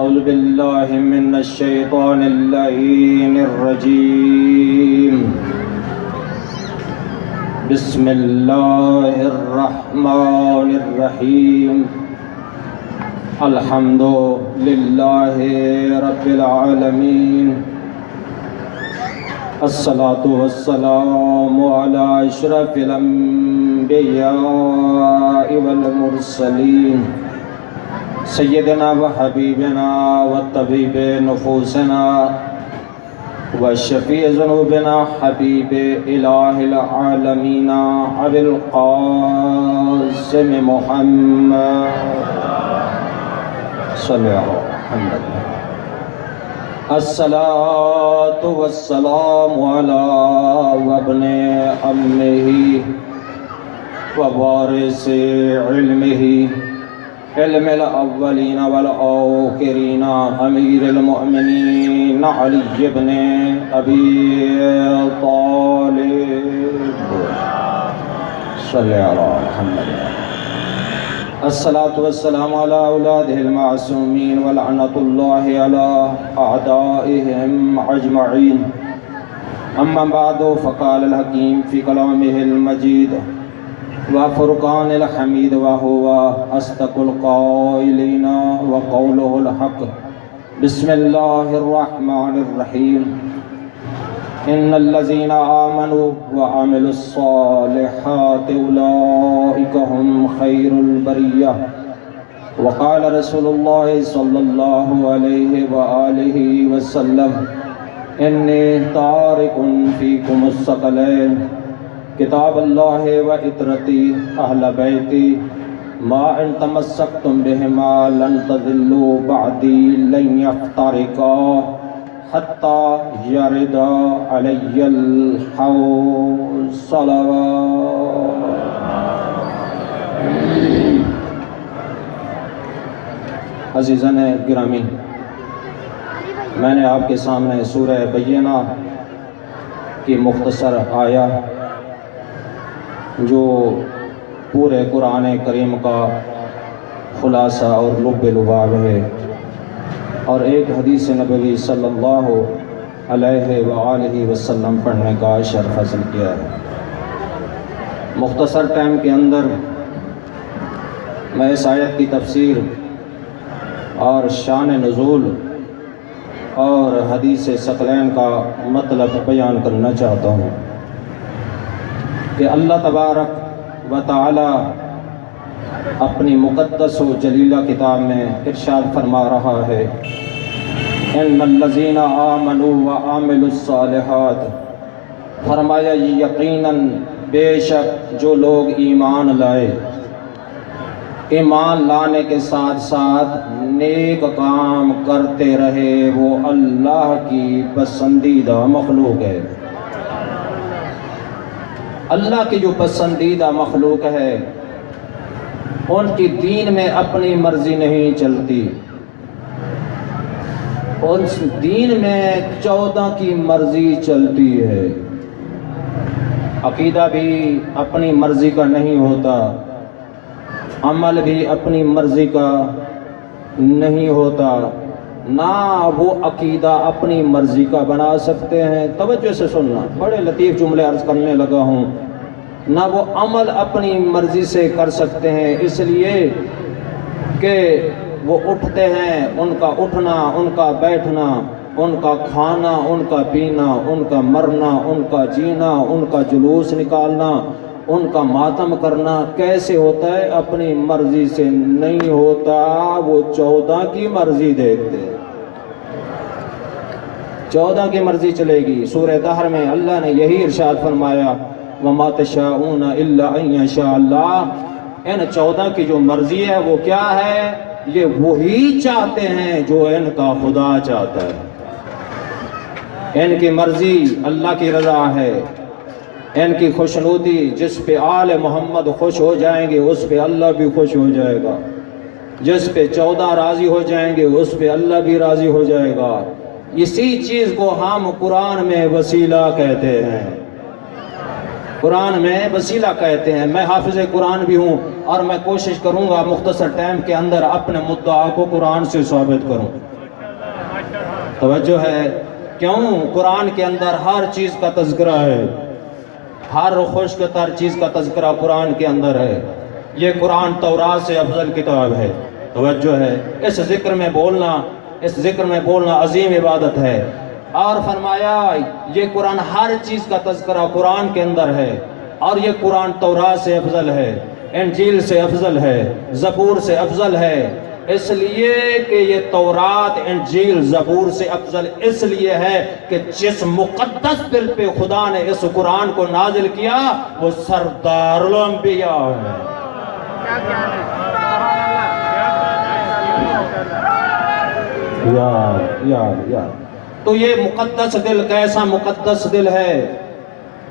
أعوذ بالله من الشيطان اللعين الرجيم. بسم الله الرحمن الرحيم. الحمد لله رب العالمين. الصلاة والسلام على أشرف الأنبياء والمرسلين سيدنا وحبيبنا وطبيب نفوسنا وشفيع ذنوبنا حبيب إله العالمين أبي القاسم محمد صلى الله عليه وسلم. الصلاة والسلام على وابن أمه ووارث علمه علم الأولين والآخرين أمير المؤمنين علي بن أبي طالب صلى على محمد. الصلاة والسلام على أولاده المعصومين ولعنة الله على أعدائهم أجمعين. أما بعد فقال الحكيم في كلامه المجيد وفرقان الحميد وهو أصدق القائلين وقوله الحق. بسم الله الرحمن الرحيم. إن الذين آمنوا وعملوا الصالحات أولئك هم خير البرية. وقال رسول الله صلى الله عليه وآله وسلم إني تارك فيكم الثقلين کتاب اللہ و اطرتی اہل بیتی ما ان تمسکتم بہما لن تضلوا بعدی لن یفترقا حتی یرد علی الحوض. صلوات. عزیزان گرامی، میں نے آپ کے سامنے سورہ بینہ کی مختصر آیہ جو پورے قرآن کریم کا خلاصہ اور لب لباب ہے، اور ایک حدیث نبوی صلی اللہ علیہ وآلہ وسلم پڑھنے کا شرف حاصل کیا ہے. مختصر ٹائم کے اندر میں اس آیت کی تفسیر اور شان نزول اور حدیث ثقلین کا مطلب بیان کرنا چاہتا ہوں کہ اللہ تبارک و تعالی اپنی مقدس و جلیلہ کتاب میں ارشاد فرما رہا ہے ان الذین آمنوا وعملوا الصالحات. فرمایا یقیناً بے شک جو لوگ ایمان لائے، ایمان لانے کے ساتھ ساتھ نیک کام کرتے رہے، وہ اللہ کی پسندیدہ مخلوق ہے. اللہ کی جو پسندیدہ مخلوق ہے ان کی دین میں اپنی مرضی نہیں چلتی، ان دین میں 14 کی مرضی چلتی ہے. عقیدہ بھی اپنی مرضی کا نہیں ہوتا، عمل بھی اپنی مرضی کا نہیں ہوتا، نہ وہ عقیدہ اپنی مرضی کا بنا سکتے ہیں. توجہ سے سننا، بڑے لطیف جملے عرض کرنے لگا ہوں. نہ وہ عمل اپنی مرضی سے کر سکتے ہیں، اس لیے کہ وہ اٹھتے ہیں، ان کا اٹھنا، ان کا بیٹھنا، ان کا کھانا، ان کا پینا، ان کا مرنا، ان کا جینا، ان کا جلوس نکالنا، ان کا ماتم کرنا کیسے ہوتا ہے؟ اپنی مرضی سے نہیں ہوتا، وہ 14 کی مرضی دیکھتے ہیں. 14 کی مرضی چلے گی. سورہ دہر میں اللہ نے یہی ارشاد فرمایا وَمَا تَشَاءُونَ إِلَّا أَن يَشَاءَ اللَّهُ. ان 14 کی جو مرضی ہے وہ کیا ہے؟ یہ وہی چاہتے ہیں جو ان کا خدا چاہتا ہے. ان کی مرضی اللہ کی رضا ہے، ان کی خوشنودی جس پہ آل محمد خوش ہو جائیں گے اس پہ اللہ بھی خوش ہو جائے گا، جس پہ 14 راضی ہو جائیں گے اس پہ اللہ بھی راضی ہو جائے گا. اسی چیز کو ہم قرآن میں وسیلہ کہتے ہیں، قرآن میں وسیلہ کہتے ہیں. میں حافظ قرآن بھی ہوں اور میں کوشش کروں گا مختصر ٹائم کے اندر اپنے مدعا کو قرآن سے ثابت کروں. توجہ ہے؟ کیوں؟ قرآن کے اندر ہر چیز کا تذکرہ ہے، ہر خشک تر چیز کا تذکرہ قرآن کے اندر ہے۔ یہ قرآن تورات سے افضل کتاب ہے۔ توجہ ہے؟ اس ذکر میں بولنا عظیم عبادت ہے۔ اور فرمایا یہ قرآن ہر چیز کا تذکرہ قرآن کے اندر ہے، اور یہ قرآن تورات سے افضل ہے، انجیل سے افضل ہے، زبور سے افضل ہے۔ اس لیے کہ یہ تورات انجیل زبور سے افضل اس لیے ہے کہ جس مقدس دل پہ خدا نے اس قرآن کو نازل کیا وہ سردار الانبیاء ہے۔ یار تو یہ مقدس دل کیسا مقدس دل ہے؟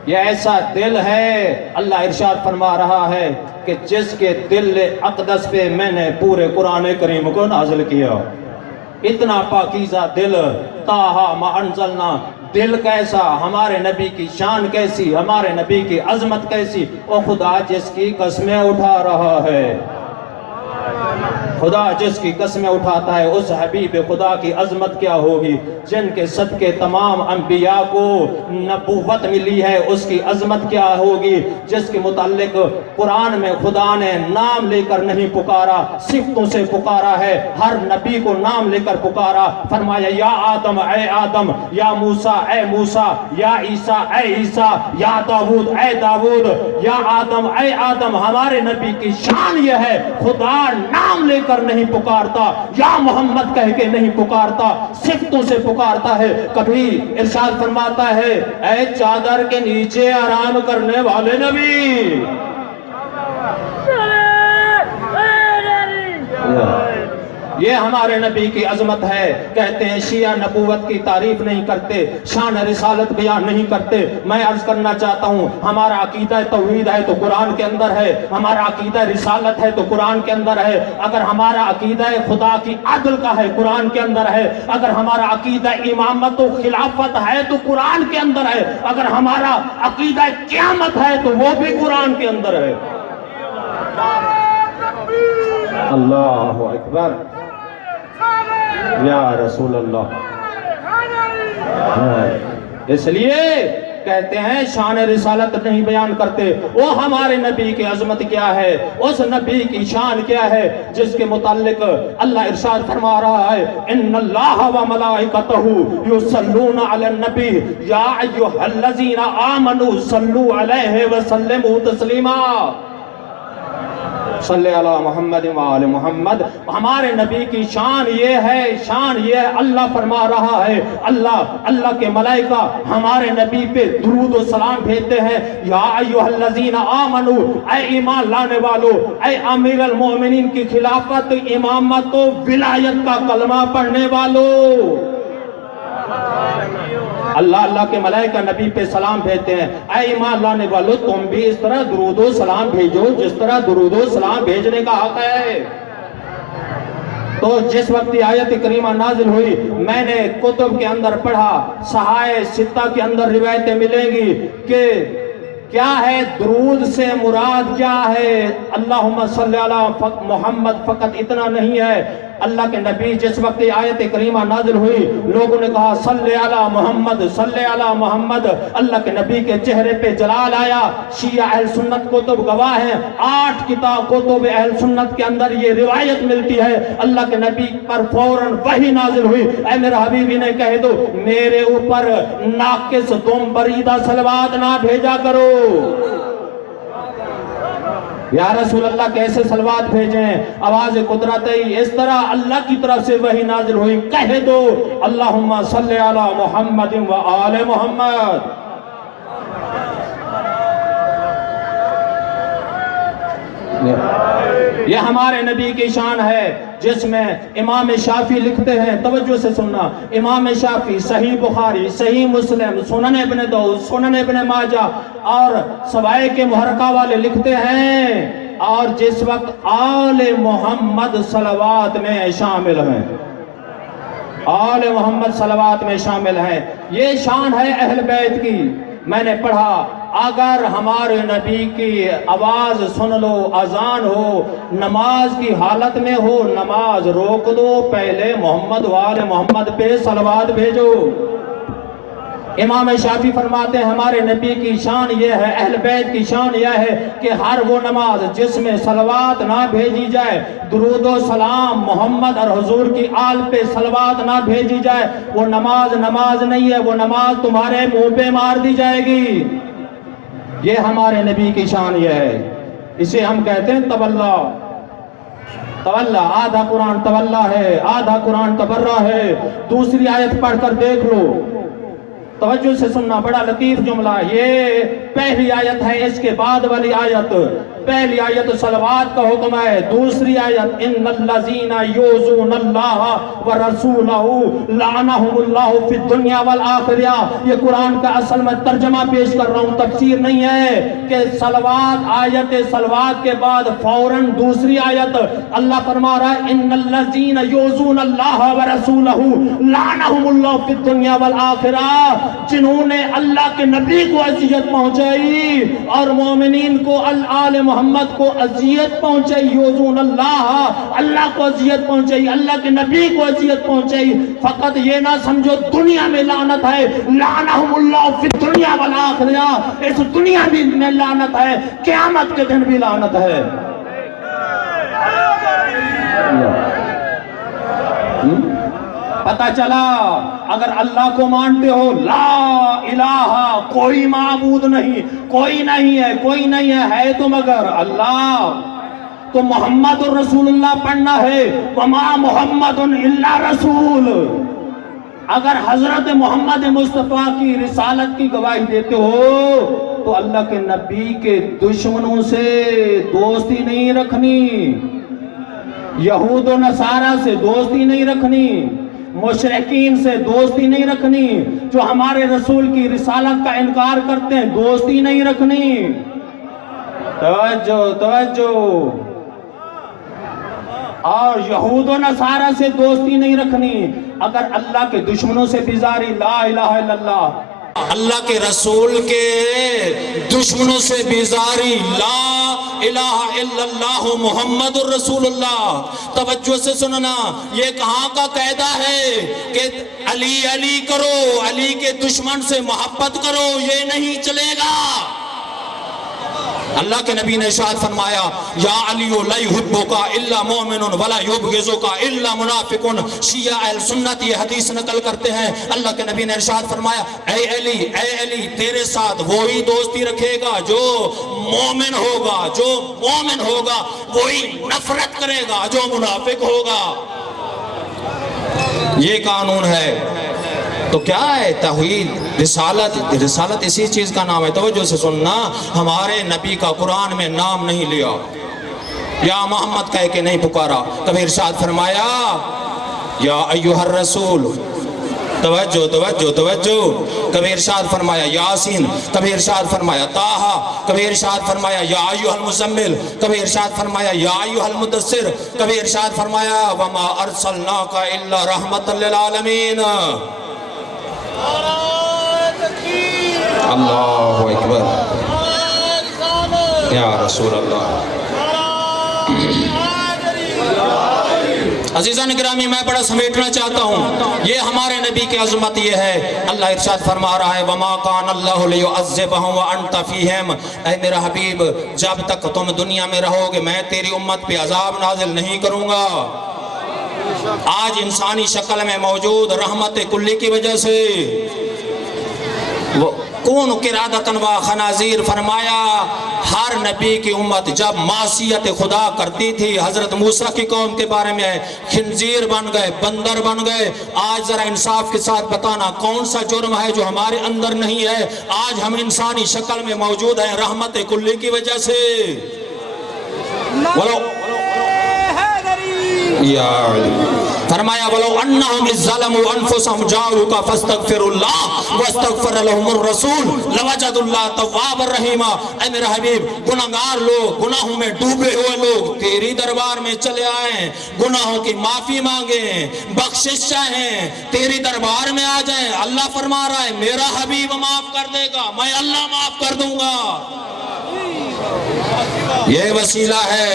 یہ ایسا دل ہے، اللہ ارشاد فرما رہا ہے کہ جس کے دل اقدس پہ میں نے پورے قرآن کریم کو نازل کیا۔ اتنا پاکیزہ دل، طٰہٰ ما انزلنا، دل کیسا، ہمارے نبی کی شان کیسی، ہمارے نبی کی عظمت کیسی، اور خدا جس کی قسمیں اٹھا رہا ہے، خدا جس کی قسمیں اٹھاتا ہے اس حبیب خدا کی عظمت کیا ہوگی؟ جن کے صدقے تمام انبیاء کو نبوت ملی ہے اس کی عظمت کیا ہوگی؟ جس کے متعلق قرآن میں خدا نے نام لے کر نہیں پکارا، صفتوں سے پکارا ہے، ہر نبی کو نام لے کر پکارا۔ فرمایا یا آدم اے آدم، یا موسیٰ اے موسیٰ، یا عیسیٰ اے عیسیٰ، یا داود اے داود، یا آدم اے آدم۔ ہمارے نبی کی شان یہ ہے خدا نام لے کر نہیں پکارتا، یا محمد کہہ کے نہیں پکارتا، صفتوں سے پکارتا ہے۔ کبھی ارشاد فرماتا ہے اے چادر کے نیچے آرام کرنے والے نبی، یہ ہمارے نبی کی عظمت ہے۔ کہتے ہیں شیعہ نبوت کی تعریف نہیں کرتے، شان رسالت بیان نہیں کرتے۔ میں عرض کرنا چاہتا ہوں ہمارا عقیدہ توحید ہے تو قرآن کے اندر ہے، ہمارا عقیدہ رسالت ہے تو قرآن کے اندر ہے، اگر ہمارا عقیدہ خدا کی عدل کا ہے قرآن کے اندر ہے، اگر ہمارا عقیدہ امامت و خلافت ہے تو قرآن کے اندر ہے، اگر ہمارا عقیدہ قیامت ہے تو وہ بھی قرآن کے اندر ہے۔ اللہ اکبر، یا رسول اللہ۔ اس لیے کہتے ہیں شان رسالت نہیں بیان کرتے، وہ ہمارے نبی کی عظمت کیا ہے، اس نبی کی شان کیا ہے جس کے متعلق اللہ ارشاد فرما رہا ہے ان اللہ و ملائکتہ یصلون علی النبی یا ایھا الذین آمنوا صلوا علیہ وسلموا تسلیما۔ صلی اللہ محمد وآل محمد۔ ہمارے نبی کی شان یہ ہے، اللہ فرما رہا ہے، اللہ کے ملائکہ ہمارے نبی پہ درود و سلام بھیجتے ہیں۔ یا ایھا الذین آمنوا، اے ایمان لانے والو، اے امیر المومنین کی خلافت، امامت و ولایت کا کلمہ پڑھنے والو۔ اللہ کے ملائکہ نبی پہ سلام بھیجتے ہیں، اے ایمان لانے والو تم بھی اس طرح درود و سلام بھیجو جس طرح درود و سلام بھیجنے کا حق ہے۔ تو جس وقت یہ آیت کریمہ نازل ہوئی میں نے کتب کے اندر پڑھا، صحائح ستہ کے اندر روایتیں ملیں گی کہ کیا ہے درود سے مراد کیا ہے، اللہم صلی علی محمد فقط اتنا نہیں ہے۔ اللہ کے نبی جس وقت آیت کریمہ نازل ہوئی لوگوں نے کہا صلی علی محمد، صلی علی محمد، اللہ کے نبی کے چہرے پہ جلال آیا۔ شیعہ اہل سنت کتب گواہ ہیں، 8 کتاب کتب اہل سنت کے اندر یہ روایت ملتی ہے، اللہ کے نبی پر فوراً وحی نازل ہوئی، اے میرے حبیبی نے کہہ دو میرے اوپر ناقص دم بریدہ صلوات نہ بھیجا کرو۔ یا رسول اللہ کیسے صلوات بھیجیں؟ آواز قدرت اس طرح اللہ کی طرف سے وحی نازل ہوئی، کہہ دو اللہم صلی علی محمد و آل محمد۔ یہ ہمارے نبی کی شان ہے جس میں امام شافعی لکھتے ہیں، توجہ سے سننا، امام شافعی صحیح بخاری، صحیح مسلم، سنن ابن داؤد، سنن ابن ماجہ اور سوائے کے محرقہ والے لکھتے ہیں، اور جس وقت آل محمد صلوات میں شامل ہیں، آل محمد صلوات میں شامل ہیں، یہ شان ہے اہل بیت کی۔ میں نے پڑھا اگر ہمارے نبی کی آواز سن لو، اذان ہو، نماز کی حالت میں ہو، نماز روک دو، پہلے محمد وآل محمد پہ صلوات بھیجو۔ امام شافعی فرماتے ہیں ہمارے نبی کی شان یہ ہے، اہل بیت کی شان یہ ہے کہ ہر وہ نماز جس میں صلوات نہ بھیجی جائے، درود و سلام محمد اور حضور کی آل پہ صلوات نہ بھیجی جائے، وہ نماز نماز نہیں ہے، وہ نماز تمہارے منہ پہ مار دی جائے گی۔ یہ ہمارے نبی کی شان یہ ہے، اسے ہم کہتے ہیں تولا۔ تولا، آدھا قرآن تولا ہے، آدھا قرآن تبرہ ہے۔ دوسری آیت پڑھ کر دیکھ لو، توجہ سے سننا، بڑا لطیف جملہ۔ یہ پہلی آیت ہے، اس کے بعد والی آیت، پہلی آیت صلوات کا حکم ہے، دوسری آیت ان الذین یؤذون اللہ ورسولہ لعنہم اللہ فی الدنیا والآخرہ۔ یہ قرآن کا اصل میں ترجمہ پیش کر رہا ہوں، تفسیر نہیں ہے کہ صلوات، آیت صلوات کے بعد فوراً دوسری آیت اللہ فرما رہا ہے ان الذین یؤذون اللہ ورسولہ لعنہم اللہ فی الدنیا والآخرہ، جنہوں نے اللہ کے نبی کو اذیت پہنچائی اور مومنین کو، آل محمد کو اذیت پہنچائی، یؤذون اللہ، اللہ کو اذیت پہنچائی، اللہ کے نبی کو اذیت پہنچائی۔ فقط یہ نہ سمجھو دنیا میں لعنت ہے، لعنہم اللہ فی الدنیا والآخرہ، اس دنیا میں لعنت ہے، قیامت کے دن بھی لعنت ہے۔ پتہ چلا اگر اللہ کو مانتے ہو، لا الہ، کوئی معبود نہیں، کوئی نہیں ہے، کوئی نہیں ہے تو مگر اللہ، تو محمد الرسول اللہ پڑھنا ہے، وما محمد الا رسول۔ اگر حضرت محمد مصطفیٰ کی رسالت کی گواہی دیتے ہو تو اللہ کے نبی کے دشمنوں سے دوستی نہیں رکھنی، یہود و نصارہ سے دوستی نہیں رکھنی، مشرکین سے دوستی نہیں رکھنی، جو ہمارے رسول کی رسالت کا انکار کرتے ہیں دوستی نہیں رکھنی۔ توجہ توجہ، اور یہود و نصارہ سے دوستی نہیں رکھنی۔ اگر اللہ کے دشمنوں سے بیزاری، لا الہ الا اللہ، اللہ کے رسول کے دشمنوں سے بیزاری، لا الہ الا اللہ محمد الرسول اللہ۔ توجہ سے سننا، یہ کہاں کا قاعدہ ہے کہ علی علی کرو، علی کے دشمن سے محبت کرو، یہ نہیں چلے گا۔ اللہ کے نبی نے ارشاد فرمایا یا علی لا یحبک الا مومن ولا یبغضک الا منافق۔ شیعہ اہل سنت یہ حدیث نقل کرتے ہیں، اللہ کے نبی نے ارشاد فرمایا اے علی تیرے ساتھ وہی دوستی رکھے گا جو مومن ہوگا، جو مومن ہوگا وہی نفرت کرے گا جو منافق ہوگا۔ یہ قانون ہے۔ تو کیا ہے توحید؟ رسالت اسی چیز کا نام ہے۔ توجہ سے سننا، ہمارے نبی کا قرآن میں نام نہیں لیا، یا محمد کہہ کے نہیں پکارا، کبھی ارشاد فرمایا یا ایھا الرسول، توجہ توجہ توجہ، کبھی ارشاد فرمایا یاسین، کبھی ارشاد فرمایا طٰہٰ، کبھی ارشاد فرمایا یا ایھا المزمل، کبھی ارشاد فرمایا یا ایھا المدثر، کبھی ارشاد فرمایا وما ارسلناک الا رحمۃ للعالمین۔ اللہ اکبر یا رسول اللہ۔ عزیزان گرامی، میں بڑا سمیٹنا چاہتا ہوں، یہ ہمارے نبی کی عظمت یہ ہے۔ اللہ ارشاد فرما رہا ہے وما کان اللہ لیعذبہم وانت فیہم، اے میرا حبیب جب تک تم دنیا میں رہو گے میں تیری امت پہ عذاب نازل نہیں کروں گا۔ آج انسانی شکل میں موجود رحمت کلی کی وجہ سے کون قرادتن و خنازیر، فرمایا ہر نبی کی امت جب معصیت خدا کرتی تھی، حضرت موسیٰ کی قوم کے بارے میں خنزیر بن گئے، بندر بن گئے۔ آج ذرا انصاف کے ساتھ بتانا کون سا جرم ہے جو ہمارے اندر نہیں ہے؟ آج ہم انسانی شکل میں موجود ہیں رحمت کلی کی وجہ سے۔ یا علی فرمایا وَلَوْ أَنَّهُمْ إِذْ ظَلَمُوا أَنفُسَهُمْ جَاءُوكَ فَاسْتَغْفِرُوا اللَّهَ وَاسْتَغْفَرَ لَهُمُ الرَّسُولُ لَوَجَدُوا اللَّهَ تَوَّابًا رَحِيمًا۔ اے میرے حبیب، گناہگار لوگ، گناہوں میں ڈوبے ہوئے لوگ تیری دربار میں چلے آئیں، گناہوں کی معافی مانگیں، بخشش چاہیں، تیری دربار میں آ جائیں۔ اللہ فرما رہا ہے میرا حبیب معاف کر دے گا، میں اللہ معاف کر دوں گا۔ یہ وسیلہ ہے۔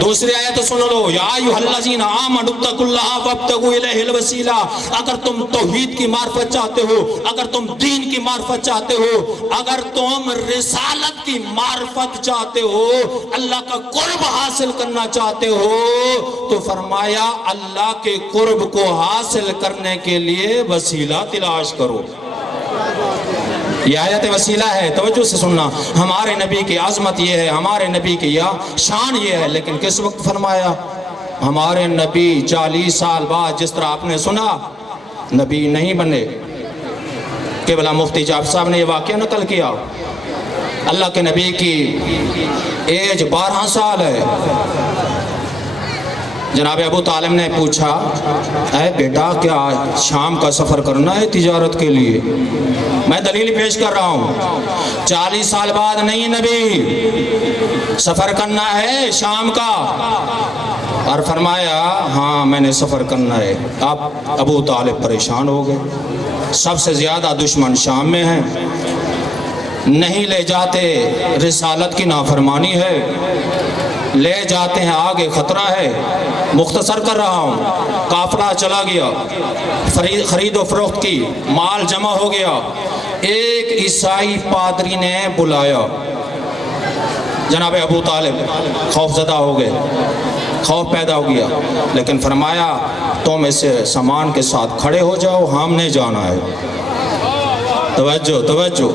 دوسری آیت سن لو، یا ایھا الذین آمنوا اتقوا اللہ وابتغوا الیہ الوسیلہ۔ اگر تم توحید کی معرفت چاہتے ہو، اگر تم دین کی معرفت چاہتے ہو، اگر تم رسالت کی معرفت چاہتے ہو، اللہ کا قرب حاصل کرنا چاہتے ہو، تو فرمایا اللہ کے قرب کو حاصل کرنے کے لیے وسیلہ تلاش کرو۔ یہ آیت وسیلہ ہے، توجہ سے سننا۔ ہمارے نبی کی عظمت یہ ہے، ہمارے نبی کی شان یہ ہے، لیکن کس وقت فرمایا؟ ہمارے نبی 40 سال بعد، جس طرح آپ نے سنا، نبی نہیں بنے۔ قبلہ مفتی جعفر صاحب نے یہ واقعہ نقل کیا، اللہ کے نبی کی ایج 12 سال ہے۔ جناب ابو طالب نے پوچھا، اے بیٹا کیا شام کا سفر کرنا ہے تجارت کے لیے؟ میں دلیل پیش کر رہا ہوں، 40 سال بعد نہیں نبی، سفر کرنا ہے شام کا۔ اور فرمایا ہاں میں نے سفر کرنا ہے۔ اب ابو طالب پریشان ہو گئے، سب سے زیادہ دشمن شام میں ہیں، نہیں لے جاتے رسالت کی نافرمانی ہے، لے جاتے ہیں آگے خطرہ ہے۔ مختصر کر رہا ہوں، قافلہ چلا گیا، خرید و فروخت کی، مال جمع ہو گیا۔ ایک عیسائی پادری نے بلایا، جناب ابو طالب خوف زدہ ہو گئے، خوف پیدا ہو گیا، لیکن فرمایا تم اسے سامان کے ساتھ کھڑے ہو جاؤ، ہم نے جانا ہے۔ توجہ توجہ،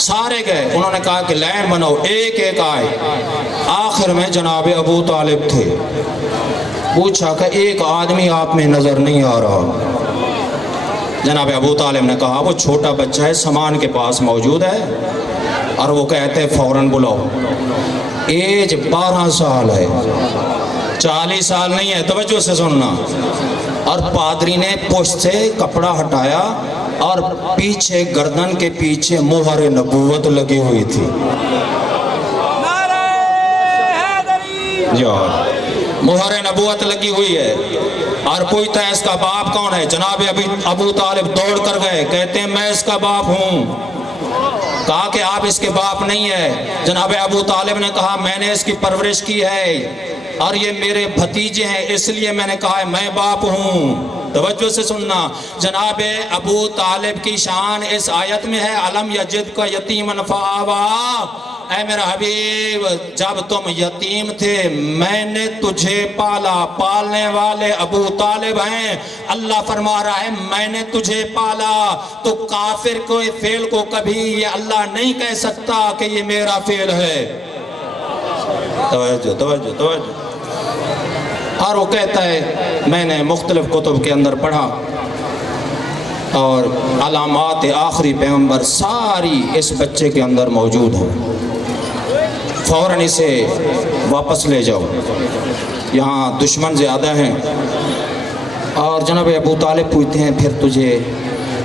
سارے گئے، انہوں نے کہا کہ لائن بناؤ، ایک ایک آئے۔ آخر میں جناب ابو طالب تھے، پوچھا کہ ایک آدمی آپ میں نظر نہیں آ رہا۔ جناب ابو طالب نے کہا وہ چھوٹا بچہ ہے، سامان کے پاس موجود ہے، اور وہ کہتے فوراً بلاؤ۔ ایج 12 سال ہے، 40 سال نہیں ہے، توجہ سے سننا۔ اور پادری نے پشت سے کپڑا ہٹایا اور پیچھے گردن کے پیچھے مہر نبوت لگی ہوئی تھی۔ مہر نبوت لگی ہوئی ہے، اور پوچھتا ہے اس کا باپ کون ہے؟ جناب ابو طالب دوڑ کر گئے، کہتے ہیں میں اس کا باپ ہوں۔ کہا کہ آپ اس کے باپ نہیں ہے۔ جناب ابو طالب نے کہا میں نے اس کی پرورش کی ہے، اور یہ میرے بھتیجے ہیں، اس لیے میں نے کہا ہے میں باپ ہوں۔ توجہ سے سننا، جناب ابو طالب کی شان اس آیت میں ہے، علم یجد کا یتیما فآوا۔ اے میرا حبیب، جب تم یتیم تھے میں نے تجھے پالا، پالنے والے ابو طالب ہیں۔ اللہ فرما رہا ہے میں نے تجھے پالا، تو کافر کو فعل کو کبھی یہ اللہ نہیں کہہ سکتا کہ یہ میرا فعل ہے۔ توجہ توجہ توجہ۔ اور وہ کہتا ہے میں نے مختلف کتب کے اندر پڑھا، اور علامات آخری پیغمبر ساری اس بچے کے اندر موجود ہیں۔ فوراً اسے واپس لے جاؤ، یہاں دشمن زیادہ ہیں۔ اور جناب ابو طالب پوچھتے ہیں پھر تجھے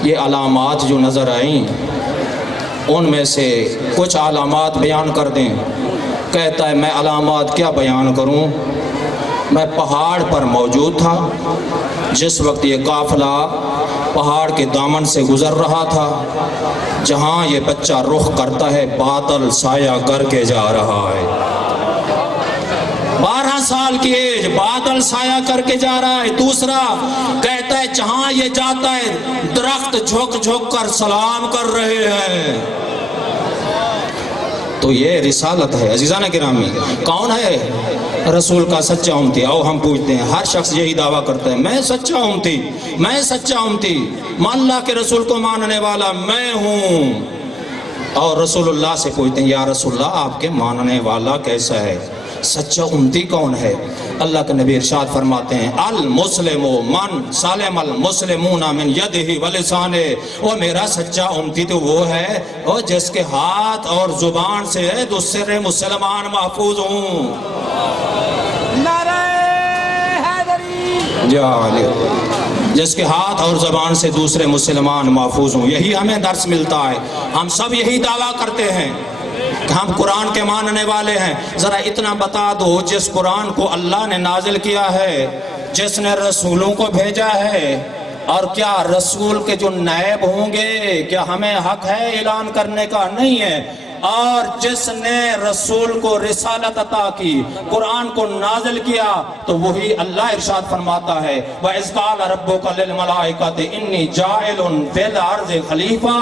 یہ علامات جو نظر آئیں ان میں سے کچھ علامات بیان کر دیں۔ کہتا ہے میں علامات کیا بیان کروں، میں پہاڑ پر موجود تھا جس وقت یہ قافلہ پہاڑ کے دامن سے گزر رہا تھا، جہاں یہ بچہ رخ کرتا ہے بادل سایہ کر کے جا رہا ہے۔ 12 سال کی ایج، بادل سایہ کر کے جا رہا ہے۔ دوسرا کہتا ہے جہاں یہ جاتا ہے درخت جھک جھک کر سلام کر رہے ہیں۔ تو یہ رسالت ہے۔ عزیزان گرامی، کون ہے رسول کا سچا امتی؟ آؤ ہم پوچھتے ہیں۔ ہر شخص یہی دعویٰ کرتا ہے میں سچا امتی، میں سچا امتی، اللہ کے رسول کو ماننے والا میں ہوں۔ اور رسول اللہ سے پوچھتے ہیں یا رسول اللہ آپ کے ماننے والا کیسا ہے، سچا امتی کون ہے؟ اللہ کے نبی ارشاد فرماتے ہیں المسلم من سالم المسلمون من یدہ ولسانہ۔ وہ میرا سچا امتی تو وہ ہے اور جس کے ہاتھ اور زبان سے دوسرے مسلمان محفوظ ہوں۔ یا علی، جس کے ہاتھ اور زبان سے دوسرے مسلمان محفوظ ہوں. یہی ہمیں درس ملتا ہے. ہم سب یہی دعویٰ کرتے ہیں کہ ہم قرآن کے ماننے والے ہیں. ذرا اتنا بتا دو، جس قرآن کو اللہ نے نازل کیا ہے، جس نے رسولوں کو بھیجا ہے، اور کیا رسول کے جو نائب ہوں گے، کیا ہمیں حق ہے اعلان کرنے کا؟ نہیں ہے. اور جس نے رسول کو رسالت عطا کی، قرآن کو نازل کیا، تو وہی اللہ ارشاد فرماتا ہے وَإِذْ قَالَ رَبُّكَ لِلْمَلَائِكَةِ إِنِّي جَاعِلٌ فِي الْأَرْضِ خلیفہ،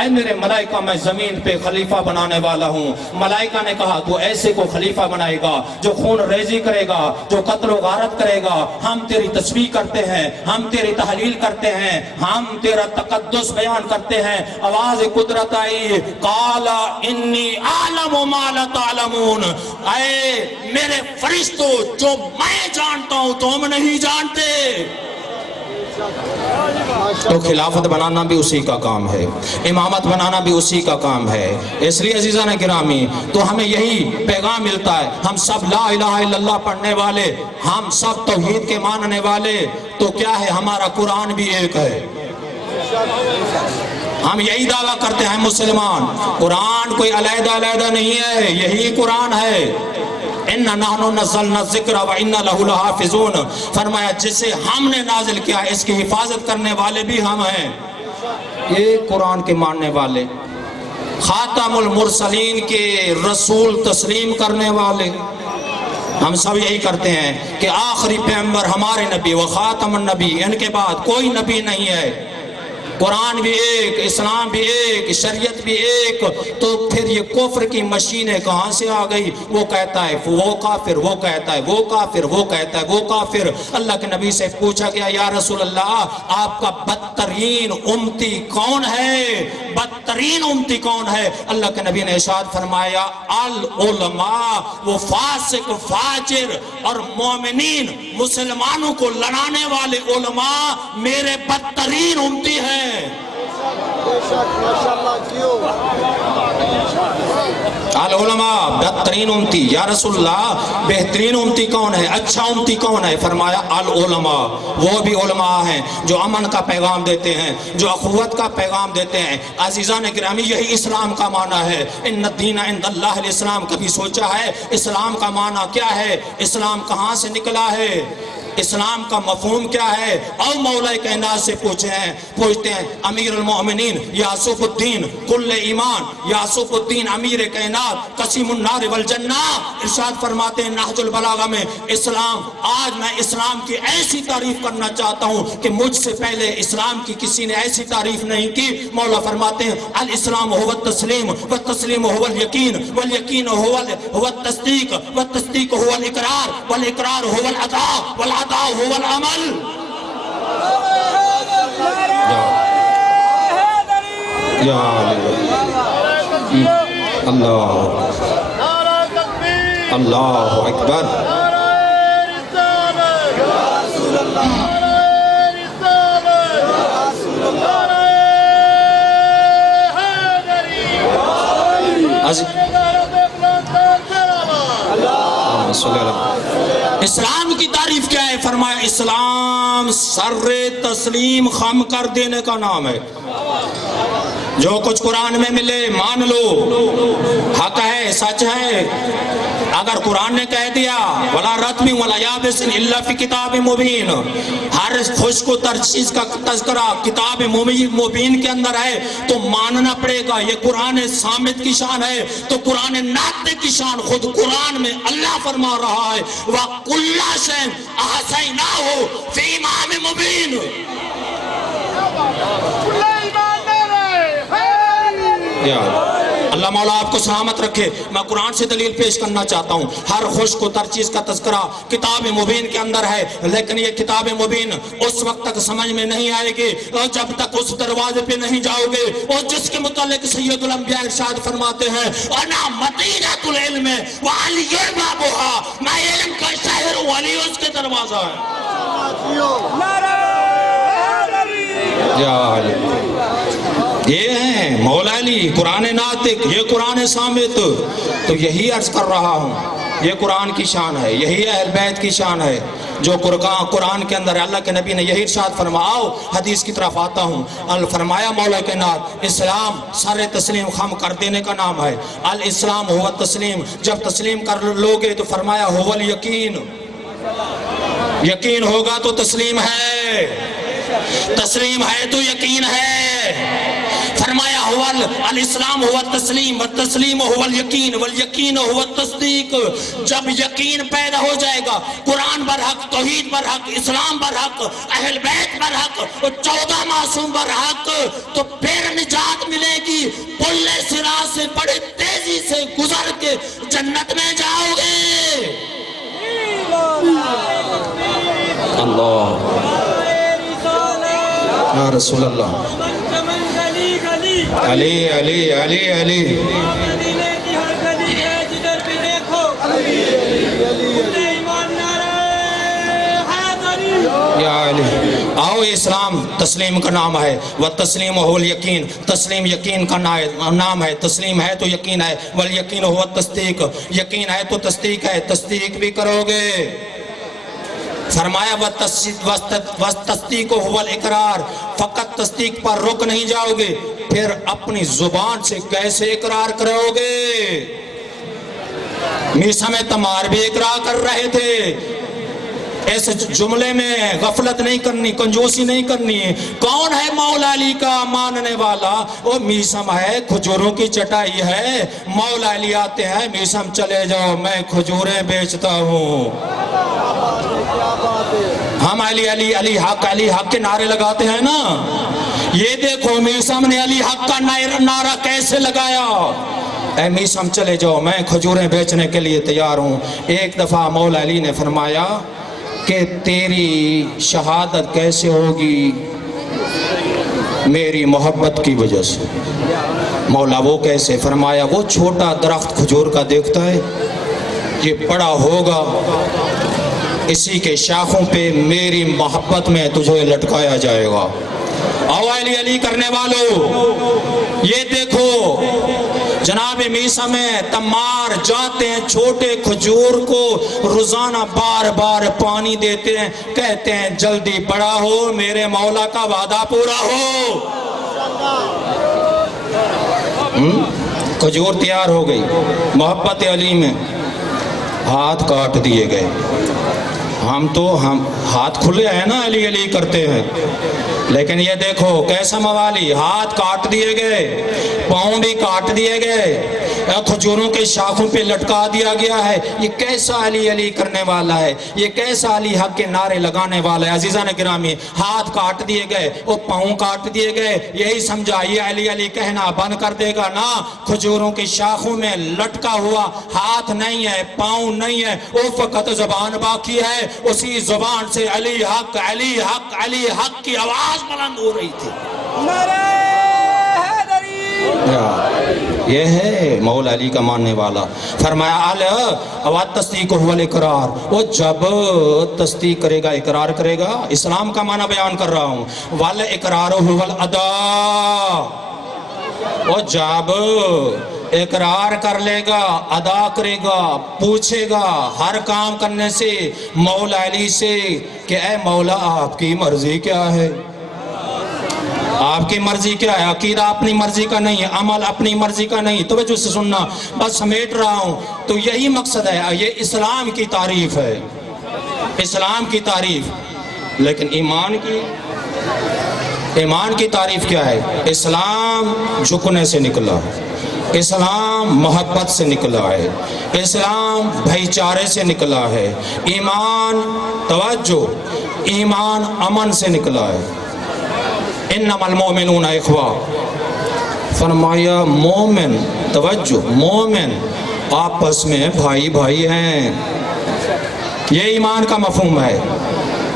اے میرے ملائکہ میں زمین پہ خلیفہ بنانے والا ہوں. ملائکہ نے کہا تو ایسے کو خلیفہ بنائے گا جو خون ریزی کرے گا، جو قتل و غارت کرے گا. ہم تیری تسبیح کرتے ہیں، ہم تیری تحلیل کرتے ہیں، ہم تیرا تقدس بیان کرتے ہیں. آواز قدرت آئی، قَالَ انی عالم ما لا تعلمون، اے میرے فرشتوں، جو میں جانتا ہوں تم نہیں جانتے. تو خلافت بنانا بھی اسی کا کام ہے، امامت بنانا بھی اسی کا کام ہے. اس لیے عزیزان گرامی، تو ہمیں یہی پیغام ملتا ہے. ہم سب لا الہ الا اللہ پڑھنے والے، ہم سب توحید کے ماننے والے، تو کیا ہے، ہمارا قرآن بھی ایک ہے. ہم یہی دعویٰ کرتے ہیں مسلمان، قرآن کوئی علیحدہ علیحدہ نہیں ہے، یہی قرآن ہے. اِنَّا نَحْنُ نَزَّلْنَا الذِّكْرَ وَإِنَّا لَهُ لَحَافِظُونَ، فرمایا جسے ہم نے نازل کیا اس کی حفاظت کرنے والے بھی ہم ہیں. یہ قرآن کے ماننے والے، خاتم المرسلین کے رسول تسلیم کرنے والے، ہم سب یہی کرتے ہیں کہ آخری پیغمبر ہمارے نبی و خاتم النبی، ان کے بعد کوئی نبی نہیں ہے. قرآن بھی ایک، اسلام بھی ایک، شریعت بھی ایک. تو پھر یہ کفر کی مشینیں کہاں سے آ گئی؟ وہ کہتا ہے وہ کافر، وہ کہتا ہے وہ کافر، وہ کہتا ہے وہ کافر. اللہ کے نبی سے پوچھا گیا یا رسول اللہ، آپ کا بدترین امتی کون ہے؟ بدترین امتی کون ہے؟ اللہ کے نبی نے ارشاد فرمایا العلماء. وہ فاسق، فاجر اور مومنین، مسلمانوں کو لڑانے والے علماء میرے بدترین امتی ہیں. العلماء بہترین امتی. یا رسول اللہ بہترین امتی کون ہے، اچھا امتی کون ہے؟ فرمایا العلماء. وہ بھی علماء ہیں جو امن کا پیغام دیتے ہیں، جو اخوت کا پیغام دیتے ہیں. عزیزان گرامی، یہی اسلام کا معنی ہے. ان الدین عند اللہ الاسلام. کبھی سوچا ہے اسلام کا معنی کیا ہے؟ اسلام کہاں سے نکلا ہے؟ اسلام کا مفہوم کیا ہے؟ اور مولا کائنات سے پوچھتے ہیں امیر المؤمنین یاسوف الدین کل ایمان، یاسوف الدین امیر کائنات قسیم النار والجنہ. ارشاد فرماتے ہیں نہج البلاغہ میں، اسلام، آج میں اسلام کی ایسی تعریف کرنا چاہتا ہوں کہ مجھ سے پہلے اسلام کی کسی نے ایسی تعریف نہیں کی. مولا فرماتے ہیں الاسلام هو التسلیم والتسلیم هو الیقین والیقین هو التصدیق والتصدیق هو الاقرار والاقرار هو العطاء والعطاء هو العمل. یا اللہ، اللہ اکبر. اسلام کی تعریف کیا ہے؟ فرمایا اسلام سر تسلیم خم کر دینے کا نام ہے. جو کچھ قرآن میں ملے مان لو، حق ہے، سچ ہے. اگر قرآن نے کہہ دیا وَلَا رَتْمٍ وَلَا يَابِسٍ إِلَّا فِي كِتَابٍ مُبِينٍ، ہر خشک و تر چیز کا تذکرہ کتاب مبین کے اندر ہے، تو ماننا پڑے گا. یہ قرآن صامت کی شان ہے. تو قرآن ناطق کی شان خود قرآن میں اللہ فرما رہا ہے وَكُلَّ شَيْءٍ أَحْصَيْنَاهُ فِي إِمَامٍ مُبِينٍ. اللہ مولا آپ کو سلامت رکھے. میں قرآن سے دلیل پیش کرنا چاہتا ہوں. ہر خشک و تر چیز کا تذکرہ کتاب مبین کے اندر ہے، لیکن یہ کتاب مبین اس وقت تک سمجھ میں نہیں آئے گی اور جب تک اس دروازے پہ نہیں جاؤ گے، اور جس کے متعلق سید الانبیاء ارشاد فرماتے ہیں انا مدینۃ العلم وعلی بابها، میں علم کا شہر ہوں، علی اس کے دروازہ ہے. یا علی، یہ ہیں مولا علی، قرآن ناطق، یہ قرآن صامت. تو یہی عرض کر رہا ہوں، یہ قرآن کی شان ہے، یہی اہل بیت کی شان ہے. جو قرآن کے اندر اللہ کے نبی نے یہی ارشاد فرماؤ، حدیث کی طرف آتا ہوں، فرمایا مولا کائنات اسلام سر تسلیم خم کر دینے کا نام ہے، الاسلام ہوا تسلیم، جب تسلیم کر لوگے تو فرمایا ہوا الیقین، یقین ہوگا تو تسلیم ہے، تسلیم ہے تو یقین ہے۔ فرمایا ہوا الاسلام ہوا تسلیم والتسلیم ہوا الیقین والیقین ہوا تصدیق، جب یقین پیدا ہو جائے گا قرآن برحق، توحید برحق، اسلام برحق، اہل بیت برحق، 14 معصوم برحق، تو پھر نجات ملے گی، پل صراط سے بڑی تیزی سے گزر کے جنت میں جاؤ گے۔ اللہ یا رسول اللہ، علی علی علی علی، مدینے کی ہر گلی ہے جدھر بھی دیکھو ایمان نعرہ حیدری۔ یا علی، آؤ اسلام تسلیم کا نام ہے، والتسلیم هو الیقین، تسلیم یقین کا نام ہے، تسلیم ہے تو یقین ہے، والیقین هو التصدیق، یقین ہے تو تصدیق ہے، تصدیق بھی کرو گے۔ فرمایا وَالتصدیق هو الاقرار، فقط تصدیق پر رک نہیں جاؤ گے، پھر اپنی زبان سے کیسے اقرار کرو گے؟ میسا میں تمار بھی اقرار کر رہے تھے، ایسے جملے میں غفلت نہیں کرنی، کنجوسی نہیں کرنی ہے۔ کون ہے مولا علی کا ماننے والا؟ وہ میسم ہے، کھجوروں کی چٹائی ہے، مولا علی آتے ہیں، میسم چلے جاؤ میں کھجوریں بیچتا ہوں۔ ہم علی علی علی حق کے نعرے لگاتے ہیں نا، یہ دیکھو میسم نے علی حق کا نعرہ کیسے لگایا، اے میسم چلے جاؤ میں کھجوریں بیچنے کے لیے تیار ہوں۔ ایک دفعہ مولا علی نے فرمایا کہ تیری شہادت کیسے ہوگی؟ میری محبت کی وجہ سے۔ مولا وہ کیسے؟ فرمایا وہ چھوٹا درخت کھجور کا دیکھتا ہے، یہ بڑا ہوگا، اسی کے شاخوں پہ میری محبت میں تجھے لٹکایا جائے گا۔ آؤ علی علی کرنے والو، یہ دیکھو جناب میسا میں تمار جاتے ہیں، چھوٹے کھجور کو روزانہ بار بار پانی دیتے ہیں، کہتے ہیں جلدی بڑا ہو، میرے مولا کا وعدہ پورا ہو۔ کھجور تیار ہو گئی، محبت علی میں ہاتھ کاٹ دیے گئے۔ ہم ہاتھ کھلے ہیں نا، علی علی کرتے ہیں، لیکن یہ دیکھو کیسا موالی، ہاتھ کاٹ دیے گئے، پاؤں بھی کاٹ دیے گئے، کھجوروں کے شاخوں پہ لٹکا دیا گیا ہے۔ یہ کیسا علی علی کرنے والا ہے، یہ کیسا علی حق کے نعرے لگانے والا ہے۔ عزیزان گرامی، ہاتھ کاٹ دیے گئے، وہ پاؤں کاٹ دیے گئے، یہی سمجھا یہ علی علی کہنا بند کر دے گا نا؟ کھجوروں کے شاخوں میں لٹکا ہوا ہاتھ نہیں ہے، پاؤں نہیں ہے، وہ فقط زبان باقی ہے، اسی زبان سے علی حق علی حق علی حق کی آواز بلند ہو رہی تھی۔ یہ ہے مولا علی کا ماننے والا۔ فرمایا تصدیق هو الاقرار، وہ جب تصدیق کرے گا، اقرار کرے گا، اسلام کا معنی بیان کر رہا ہوں، والاقرار هو الاداء، وہ جب اقرار کر لے گا، ادا کرے گا، پوچھے گا ہر کام کرنے سے مولا علی سے کہ اے مولا آپ کی مرضی کیا ہے، آپ کی مرضی کیا ہے؟ عقیدہ اپنی مرضی کا نہیں ہے، عمل اپنی مرضی کا نہیں۔ توجہ سے سننا، بس سمیٹ رہا ہوں، تو یہی مقصد ہے، یہ اسلام کی تعریف ہے، اسلام کی تعریف۔ لیکن ایمان کی تعریف کیا ہے؟ اسلام جھکنے سے نکلا، اسلام محبت سے نکلا ہے، اسلام بھائی چارے سے نکلا ہے، ایمان توجہ، ایمان امن سے نکلا ہے۔ انما المؤمنون اخوہ، فرمایا مومن، توجہ، مومن آپس میں بھائی بھائی ہیں، یہ ایمان کا مفہوم ہے۔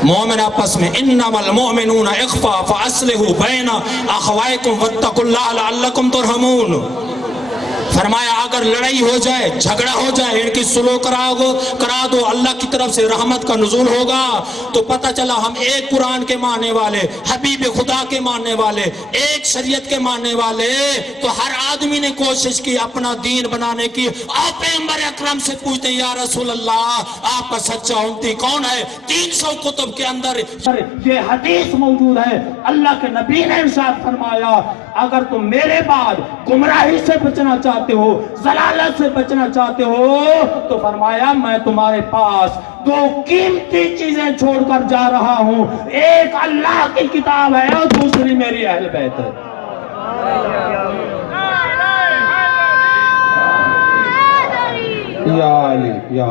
مومن آپس میں، انما المؤمنون اخوہ فاصلحوا بین اخویکم واتقوا اللہ لعلکم ترحمون۔ فرمایا اگر لڑائی ہو جائے جھگڑا ہو جائے ان کی سلو کرا دو اللہ کی طرف سے رحمت کا نزول ہوگا۔ تو پتہ چلا ہم ایک قرآن کے ماننے والے، حبیب خدا کے ماننے والے، ایک شریعت کے ماننے والے، تو ہر آدمی نے کوشش کی اپنا دین بنانے کی۔ آپ پیغمبر اکرم سے پوچھتے ہیں یا رسول اللہ آپ کا سچا امتی کون ہے؟ 300 کتب کے اندر یہ حدیث موجود ہے، اللہ کے نبی نے ارشاد فرمایا اگر تم میرے بعد گمراہی سے بچنا چاہتے ہو، ضلالت سے بچنا چاہتے ہو، تو فرمایا میں تمہارے پاس 2 قیمتی چیزیں چھوڑ کر جا رہا ہوں، ایک اللہ کی کتاب ہے اور دوسری میری اہل بیت ہے۔ یا علی یا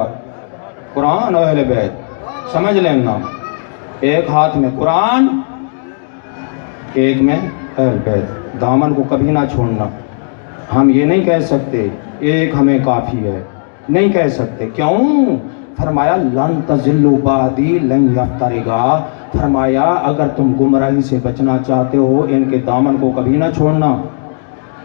قرآن اور اہل بیت سمجھ لینا، ایک ہاتھ میں قرآن ایک میں اہل بیت، دامن کو کبھی نہ چھوڑنا۔ ہم یہ نہیں کہہ سکتے ایک ہمیں کافی ہے، نہیں کہہ سکتے، کیوں؟ فرمایا لن تضلوا بعدی لن یفترقا، فرمایا اگر تم گمراہی سے بچنا چاہتے ہو ان کے دامن کو کبھی نہ چھوڑنا،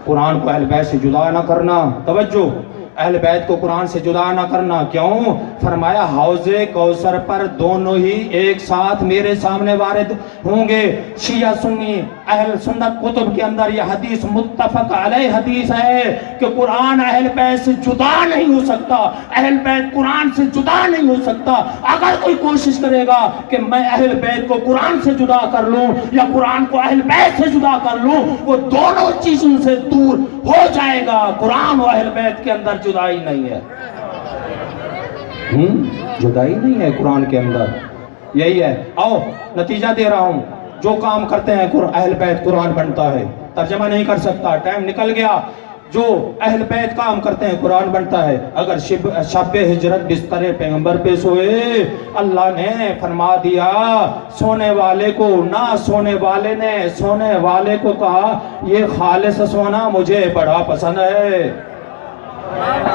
قرآن کو اہل بیت سے جدا نہ کرنا۔ توجہ، اہل بیت کو قرآن سے جدا نہ کرنا، کیوں؟ فرمایا حوض کوثر پر دونوں ہی ایک ساتھ میرے سامنے وارد ہوں گے۔ شیعہ سنی اہل سنت کتب کے اندر یہ حدیث متفق علیہ حدیث ہے کہ قرآن اہل بیت سے جدا نہیں ہو سکتا، اہل بیت قرآن سے جدا نہیں ہو سکتا۔ اگر کوئی کوشش کرے گا کہ میں اہل بیت کو قرآن سے جدا کر لوں یا قرآن کو اہل بیت سے جدا کر لوں، وہ دونوں چیزوں سے دور ہو جائے گا۔ قرآن و اہل بیت کے اندر جدائی نہیں ہے، جدائی نہیں ہے قرآن کے اندر، یہی ہے۔ آؤ نتیجہ دے رہا ہوں، جو کام کرتے ہیں اہل بیت قرآن بنتا ہے، ترجمہ نہیں کر سکتا، ٹائم نکل گیا۔ جو اہل بیت کام کرتے ہیں قرآن بنتا ہے۔ اگر شب ہجرت بستر پیغمبر پہ سوئے، اللہ نے فرما دیا سونے والے کو، نہ سونے والے نے سونے والے کو کہا یہ خالص سونا مجھے بڑا پسند ہے۔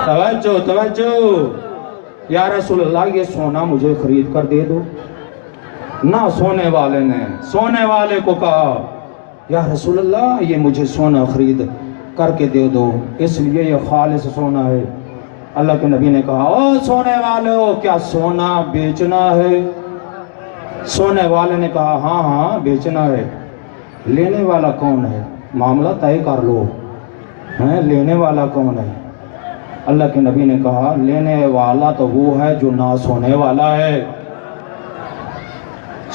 توجہ توجہ، یا رسول اللہ یہ سونا مجھے خرید کر دے دو۔ نہ سونے والے نے سونے والے کو کہا یا رسول اللہ یہ مجھے سونا خرید کر کے دے دو، اس لیے یہ خالص سونا ہے۔ اللہ کے نبی نے کہا او سونے والو کیا سونا بیچنا ہے؟ سونے والے نے کہا ہاں ہاں بیچنا ہے۔ لینے والا کون ہے؟ معاملہ طے کر لو، لینے والا کون ہے؟ اللہ کے نبی نے کہا لینے والا تو وہ ہے جو نہ سونے والا ہے۔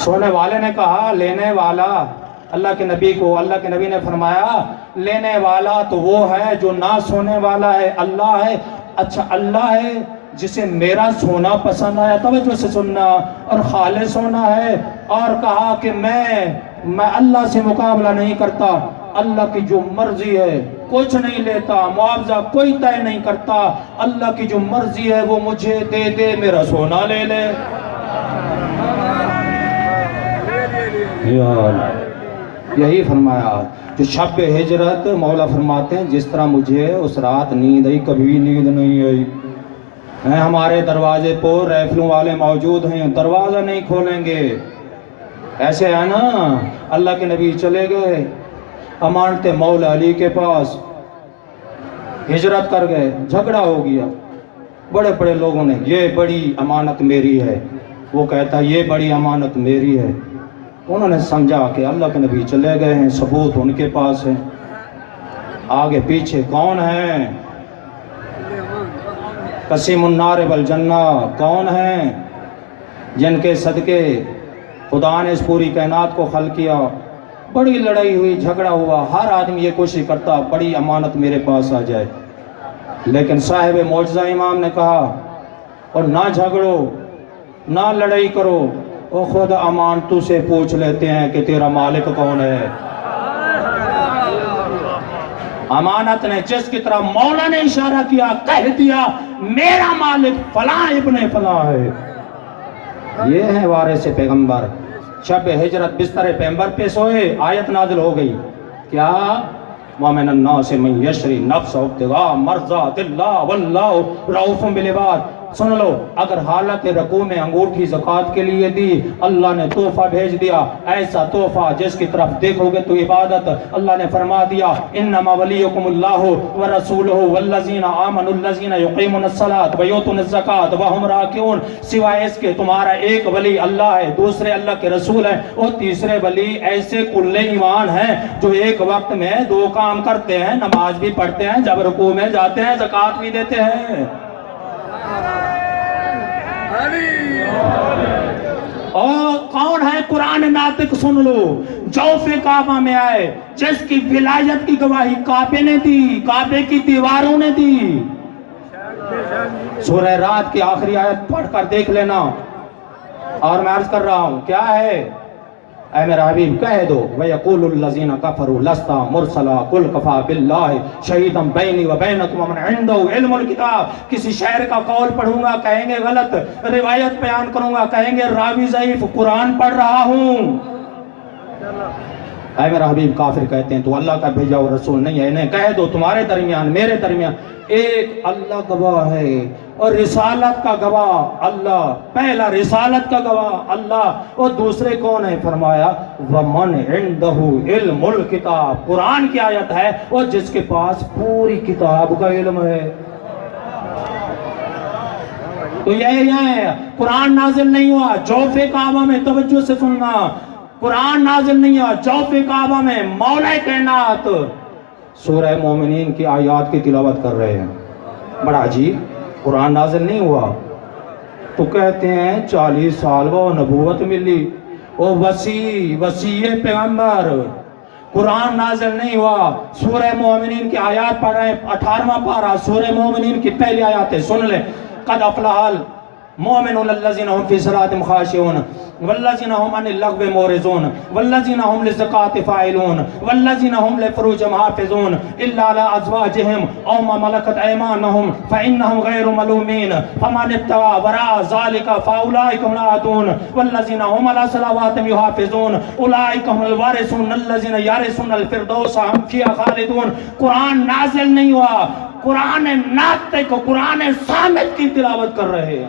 سونے والے نے کہا لینے والا، اللہ کے نبی کو، اللہ کے نبی نے فرمایا لینے والا تو وہ ہے جو نہ سونے والا ہے، اللہ ہے۔ اچھا اللہ ہے جسے میرا سونا پسند آیا، توجہ سے سننا، اور خالص سونا ہے، اور کہا کہ میں اللہ سے مقابلہ نہیں کرتا، اللہ کی جو مرضی ہے کچھ نہیں لیتا، معاوضہ کوئی طے نہیں کرتا، اللہ کی جو مرضی ہے وہ مجھے دے دے، میرا سونا لے لے۔ یہی فرمایا جو شب ہجرت، مولا فرماتے ہیں جس طرح مجھے اس رات نیند آئی کبھی نیند نہیں آئی۔ ہمارے دروازے پر ریفلوں والے موجود ہیں، دروازہ نہیں کھولیں گے، ایسے ہے نا۔ اللہ کے نبی چلے گئے امانت مولا علی کے پاس، ہجرت کر گئے، جھگڑا ہو گیا، بڑے بڑے لوگوں نے یہ بڑی امانت میری ہے، وہ کہتا یہ بڑی امانت میری ہے۔ انہوں نے سمجھا کہ اللہ کے نبی چلے گئے ہیں، ثبوت ان کے پاس ہے، آگے پیچھے کون ہیں؟ قسیم النار والجنہ کون ہیں جن کے صدقے خدا نے اس پوری کائنات کو خلق کیا؟ بڑی لڑائی ہوئی، جھگڑا ہوا، ہر آدمی یہ کوشش کرتا بڑی امانت میرے پاس آ جائے، لیکن صاحب معجزہ امام نے کہا اور نہ جھگڑو نہ لڑائی کرو، وہ خود امانتوں سے پوچھ لیتے ہیں کہ تیرا مالک کون ہے۔ امانت نے جس کی طرح مولا نے اشارہ کیا، کہہ دیا میرا مالک فلاں ابن فلاں ہے۔ یہ ہے وارث پیغمبر۔ شب ہجرت بستر پیغمبر پہ سوئے، آیت نازل ہو گئی، کیا وَمِنَ النَّاسِ مَن يَشْرِي نَفْسَهُ ابْتِغَاءَ مَرْضَاتِ اللَّهِ وَاللَّهُ رَءُوفٌ بِالْعِبَادِ۔ سن لو، اگر حالت رکوع میں انگوٹھی زکوٰۃ کے لیے دی، اللہ نے تحفہ بھیج دیا، ایسا تحفہ جس کی طرف دیکھو گے تو عبادت۔ اللہ نے فرما دیا انما ولیکم اللہ ورسولہ والذین آمنوا الذین یقیمون الصلاۃ ویؤتون الزکاۃ وہم راکعون، سوائے اس کے تمہارا ایک ولی اللہ ہے، دوسرے اللہ کے رسول ہیں، اور تیسرے ولی ایسے کل ایمان ہیں جو ایک وقت میں دو کام کرتے ہیں، نماز بھی پڑھتے ہیں، جب رکوع میں جاتے ہیں زکوٰۃ بھی دیتے ہیں۔ اور کون ہے قرآن ناطق؟ سن لو، جوف کعبہ میں آئے، جس کی ولایت کی گواہی کعبے نے دی، کعبے کی دیواروں نے دی۔ سورہ رات کی آخری آیت پڑھ کر دیکھ لینا۔ اور میں عرض کر رہا ہوں کیا ہے؟ اے میرا حبیب کہہ دو وَيَقُولُ الَّذِينَ كَفَرُوا لَسْتَ مُرْسَلًا قُلْ كَفَىٰ بِاللَّهِ شَهِيدًا بَيْنِي وَبَيْنَكُمْ وَمَنْ عِندَهُ عِلْمُ الْكِتَابِ، کسی شاعر کا قول پڑھوں گا کہیں گے غلط، روایت بیان کروں گا کہیں گے راوی ضعیف، قرآن پڑھ رہا ہوں۔ اے میرا حبیب کافر کہتے ہیں تو اللہ کا بھیجا ہوا رسول نہیں ہے، انہیں کہہ دو تمہارے درمیان میرے درمیان ایک اللہ گواہ ہے، اور رسالت کا گواہ اللہ، پہلا رسالت کا گواہ اللہ، اور دوسرے کون ہے؟ فرمایا وَمَنْ عِنْدَهُ عِلْمُ الْكِتَابِ، قرآن کی آیت ہے، اور جس کے پاس پوری کتاب کا علم ہے۔ تو یہ ہے قرآن نازل نہیں ہوا جوف کعبہ میں، توجہ سے سننا، قرآن نازل نہیں ہوا جوف کعبہ میں، مولا کائنات سورہ مومنین کی آیات کی تلاوت کر رہے ہیں، بڑا عجیب، قرآن نازل نہیں ہوا تو کہتے ہیں 40 سال وہ نبوت ملی، وہ وسیع پیغمبر، قرآن نازل نہیں ہوا۔ سورہ مومنین کی آیات پڑھ رہے ہیں، 18واں پارہ سورہ مومنین کی پہلی آیات ہے، سن لیں، قد افلح المؤمنون الذین هم فی صلاتہم خاشعون والذین هم عن اللغو معرضون والذین هم للزکاۃ فاعلون والذین هم لفروجہم حافظون الا علی ازواجہم او ما ملکت ایمانہم فانہم غیر ملومین فمن ابتغى وراء ذلک فاولئک هم العادون والذین هم علی صلواتہم یحافظون اولئک هم الوارثون الذین یرثون الفردوس هم فیہا خالدون۔ قرآن نازل نہیں ہوا، قرآن ناطق کو قرآن صامت کی تلاوت کر رہے ہیں۔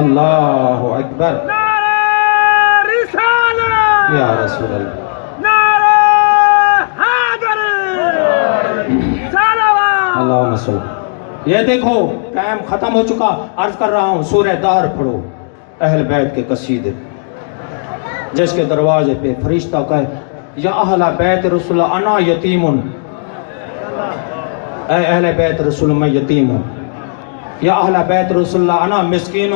اللہ اکبر، نعرہ رسالہ، یا رسول اللہ، نعرہ حیدر، صلوات۔ اللہم صل۔ یہ دیکھو ٹائم ختم ہو چکا، عرض کر رہا ہوں سورہ دہر پڑھو، اہل بیت کے قصیدے، جس کے دروازے پہ فرشتہ کہے یا اہل بیت رسول انا یتیم، اے اہل بیت رسول میں یتیم ہوں، یا اہل بیت رسول اللہ انا مسکین،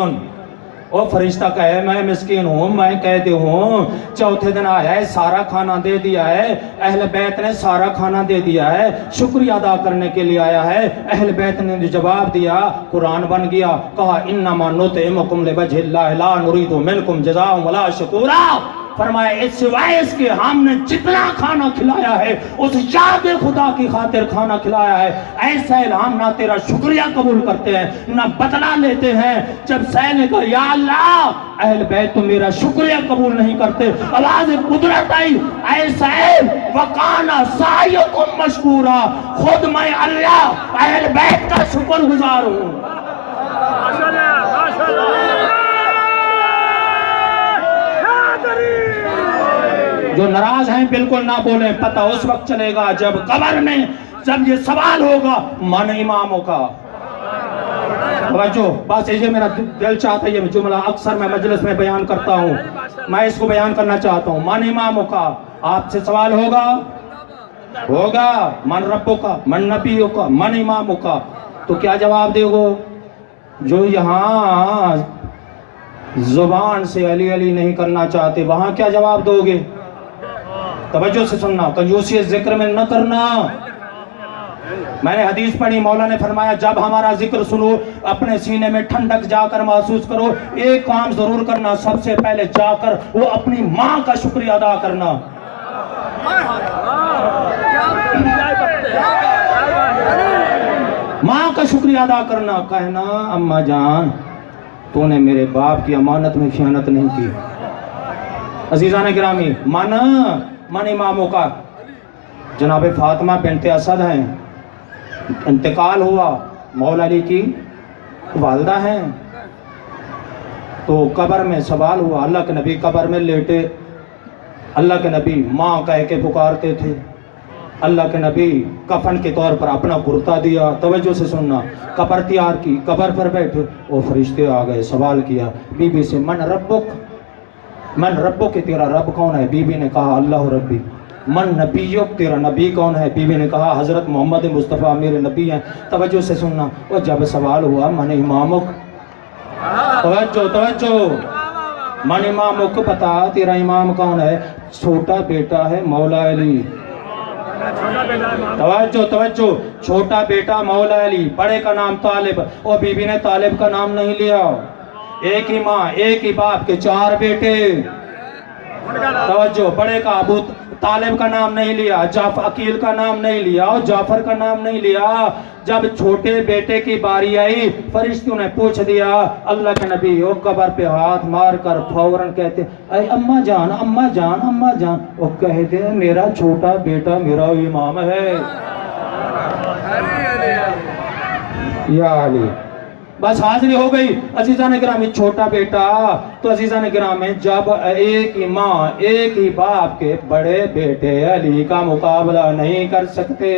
او فرشتہ کہے میں مسکین ہوں، میں کہتے ہوں چوتھے دن آیا ہے سارا کھانا دے دیا ہے، اہل بیت نے سارا کھانا دے دیا ہے، شکریہ ادا کرنے کے لیے آیا ہے، اہل بیت نے جواب دیا، قرآن بن گیا، کہا انما نطعمکم لوجہ اللہ لا نرید منکم جزاء ولا شکورا، فرمایا اس سوائے اس کے ہم نے جتنا کھانا کھلایا ہے اس یاد خدا کی خاطر کھانا کھلایا ہے، ایسا ہم نہ تیرا شکریہ قبول کرتے ہیں نہ بدلہ لیتے ہیں۔ جب سیل نے کہا یا اللہ اہل بیت تو میرا شکریہ قبول نہیں کرتے، آواز قدرت آئی اے سیل وکانا سعیکم مشکورا، خود میں اللہ اہل بیت کا شکر گزار ہوں۔ جو ناراض ہیں بالکل نہ بولیں، پتہ اس وقت چلے گا جب قبر میں جب یہ سوال ہوگا من اماموں کا۔ توجہ، بس یہ میرا دل چاہتا ہے، یہ جملہ اکثر میں مجلس میں بیان کرتا ہوں، میں اس کو بیان کرنا چاہتا ہوں، من اماموں کا، آپ سے سوال ہوگا من ربوں کا، من نبیوں کا، من اماموں کا، تو کیا جواب دے گو؟ جو یہاں زبان سے علی علی نہیں کرنا چاہتے وہاں کیا جواب دو گے؟ توجہ سے سننا، کنجوسی ذکر میں نہ کرنا۔ میں نے حدیث پڑھی، مولا نے فرمایا جب ہمارا ذکر سنو اپنے سینے میں ٹھنڈک جا کر محسوس کرو، ایک کام ضرور کرنا، سب سے پہلے جا کر وہ اپنی ماں کا شکریہ ادا کرنا۔ ماں کا شکریہ ادا کرنا، کہنا اماں جان تو نے میرے باپ کی امانت میں خیانت نہیں کی۔ عزیزان گرامی، من اماموں کا جناب فاطمہ بنت اسد ہیں، انتقال ہوا، مولا علی کی والدہ ہیں، تو قبر میں سوال ہوا، اللہ کے نبی قبر میں لیٹے، اللہ کے نبی ماں کہہ کے پکارتے تھے، اللہ کے نبی کفن کے طور پر اپنا کرتا دیا، توجہ سے سننا، قبر تیار کی، قبر پر بیٹھے، وہ فرشتے آ گئے، سوال کیا بی بی سے، من ربک، من ربک، کہ تیرا رب کون ہے؟ بی بی نے کہا اللہ ربی۔ من نبیک، تیرا نبی کون ہے؟ بی بی نے کہا حضرت محمد مصطفیٰ میرے نبی ہیں۔ توجہ سے سننا، اور جب سوال ہوا من امامک، توجہ، من امامک، بتا تیرا امام کون ہے؟ چھوٹا بیٹا ہے مولا علی۔ توجہ، چھوٹا بیٹا مولا علی، بڑے کا نام طالب، اور بی بی نے طالب کا نام نہیں لیا، ایک ہی ماں ایک ہی باپ کے 4 بیٹے، توجہ، بڑے کا ابو طالب کا نام نہیں لیا، عقیل کا نام نہیں لیا، اور جعفر کا نام نہیں لیا۔ جب چھوٹے بیٹے کی باری آئی، فرشتوں نے پوچھ دیا، اللہ کے نبی وہ قبر پہ ہاتھ مار کر فوراً کہتے اے اماں جان، اماں جان، اماں جان، وہ کہتے میرا چھوٹا بیٹا میرا امام ہے یا علی۔ بس حاضری ہو گئی عزیزان گرامی، چھوٹا بیٹا تو عزیزان گرامی، جب ایک ہی ماں ایک ہی باپ کے بڑے بیٹے علی کا مقابلہ نہیں کر سکتے،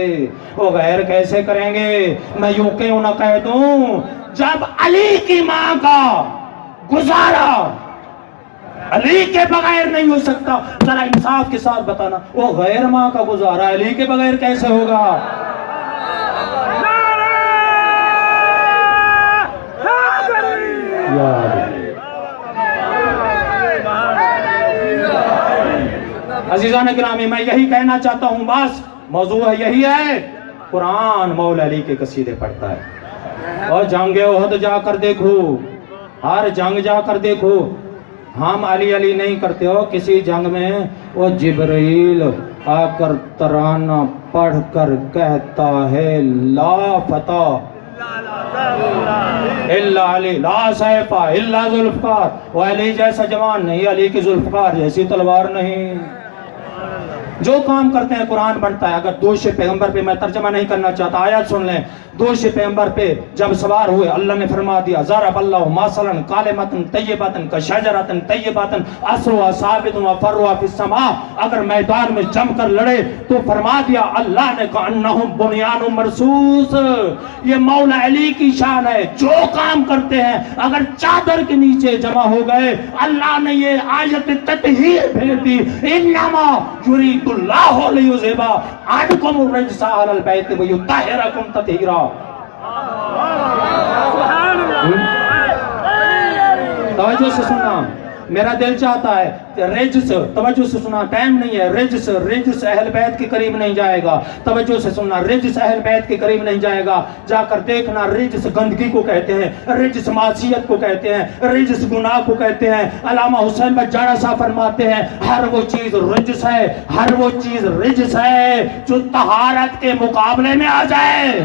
وہ غیر کیسے کریں گے؟ میں یوں کیوں نہ کہہ دوں، جب علی کی ماں کا گزارا علی کے بغیر نہیں ہو سکتا، ذرا انصاف کے ساتھ بتانا، وہ غیر ماں کا گزارا علی کے بغیر کیسے ہوگا؟ عزیزان گرامی، میں یہی کہنا چاہتا ہوں، بس موضوع یہی ہے، قرآن مولا علی کے قصیدے پڑھتا ہے، اور جنگ احد جا کر دیکھو، ہر جنگ جا کر دیکھو، ہم علی علی نہیں کرتے ہو، کسی جنگ میں وہ جبرائیل آ کر ترانہ پڑھ کر کہتا ہے لا فتح الا علی، لا سیف الا ذوالفقار، وہ علی جیسا جوان نہیں، علی کی ذوالفقار جیسی تلوار نہیں۔ جو کام کرتے ہیں قرآن بنتا ہے۔ اگر دوش پیغمبر پہ میں ترجمہ نہیں کرنا چاہتا، آیات سن لیں، دوش پیغمبر پہ جب سوار ہوئے اللہ نے فرما دیا ضرب اللہ مثلا کلمۃ طیبۃ کشجرۃ طیبۃ اصلها ثابت وفرعها فی السماء، اگر میدان میں جم کر لڑے تو فرما دیا اللہ نے کأنہم بنیان مرصوص، یہ مولا علی کی شان ہے، جو کام کرتے ہیں اگر چادر کے نیچے جمع ہو گئے، اللہ نے یہ آیت تطہیر بھیج دی، انما یرید اللہ لیذھب عنکم الرجس اہل البیت ویطہرکم تطہیرا۔ توجہ سے سننا، میرا دل چاہتا ہے رجس، توجہ سے سننا، ٹائم نہیں ہے، رجس اہل بیت کے قریب نہیں جائے گا، توجہ سے سننا، رجس اہل بیت کے قریب نہیں جائے گا، جا کر دیکھنا، رجس گندگی کو کہتے ہیں، رجس معصیت کو کہتے ہیں، رجس گناہ کو کہتے ہیں۔ علامہ حسین بجاڑا صاحب فرماتے ہیں ہر وہ چیز رجس ہے، ہر وہ چیز رجس ہے جو طہارت کے مقابلے میں آ جائے۔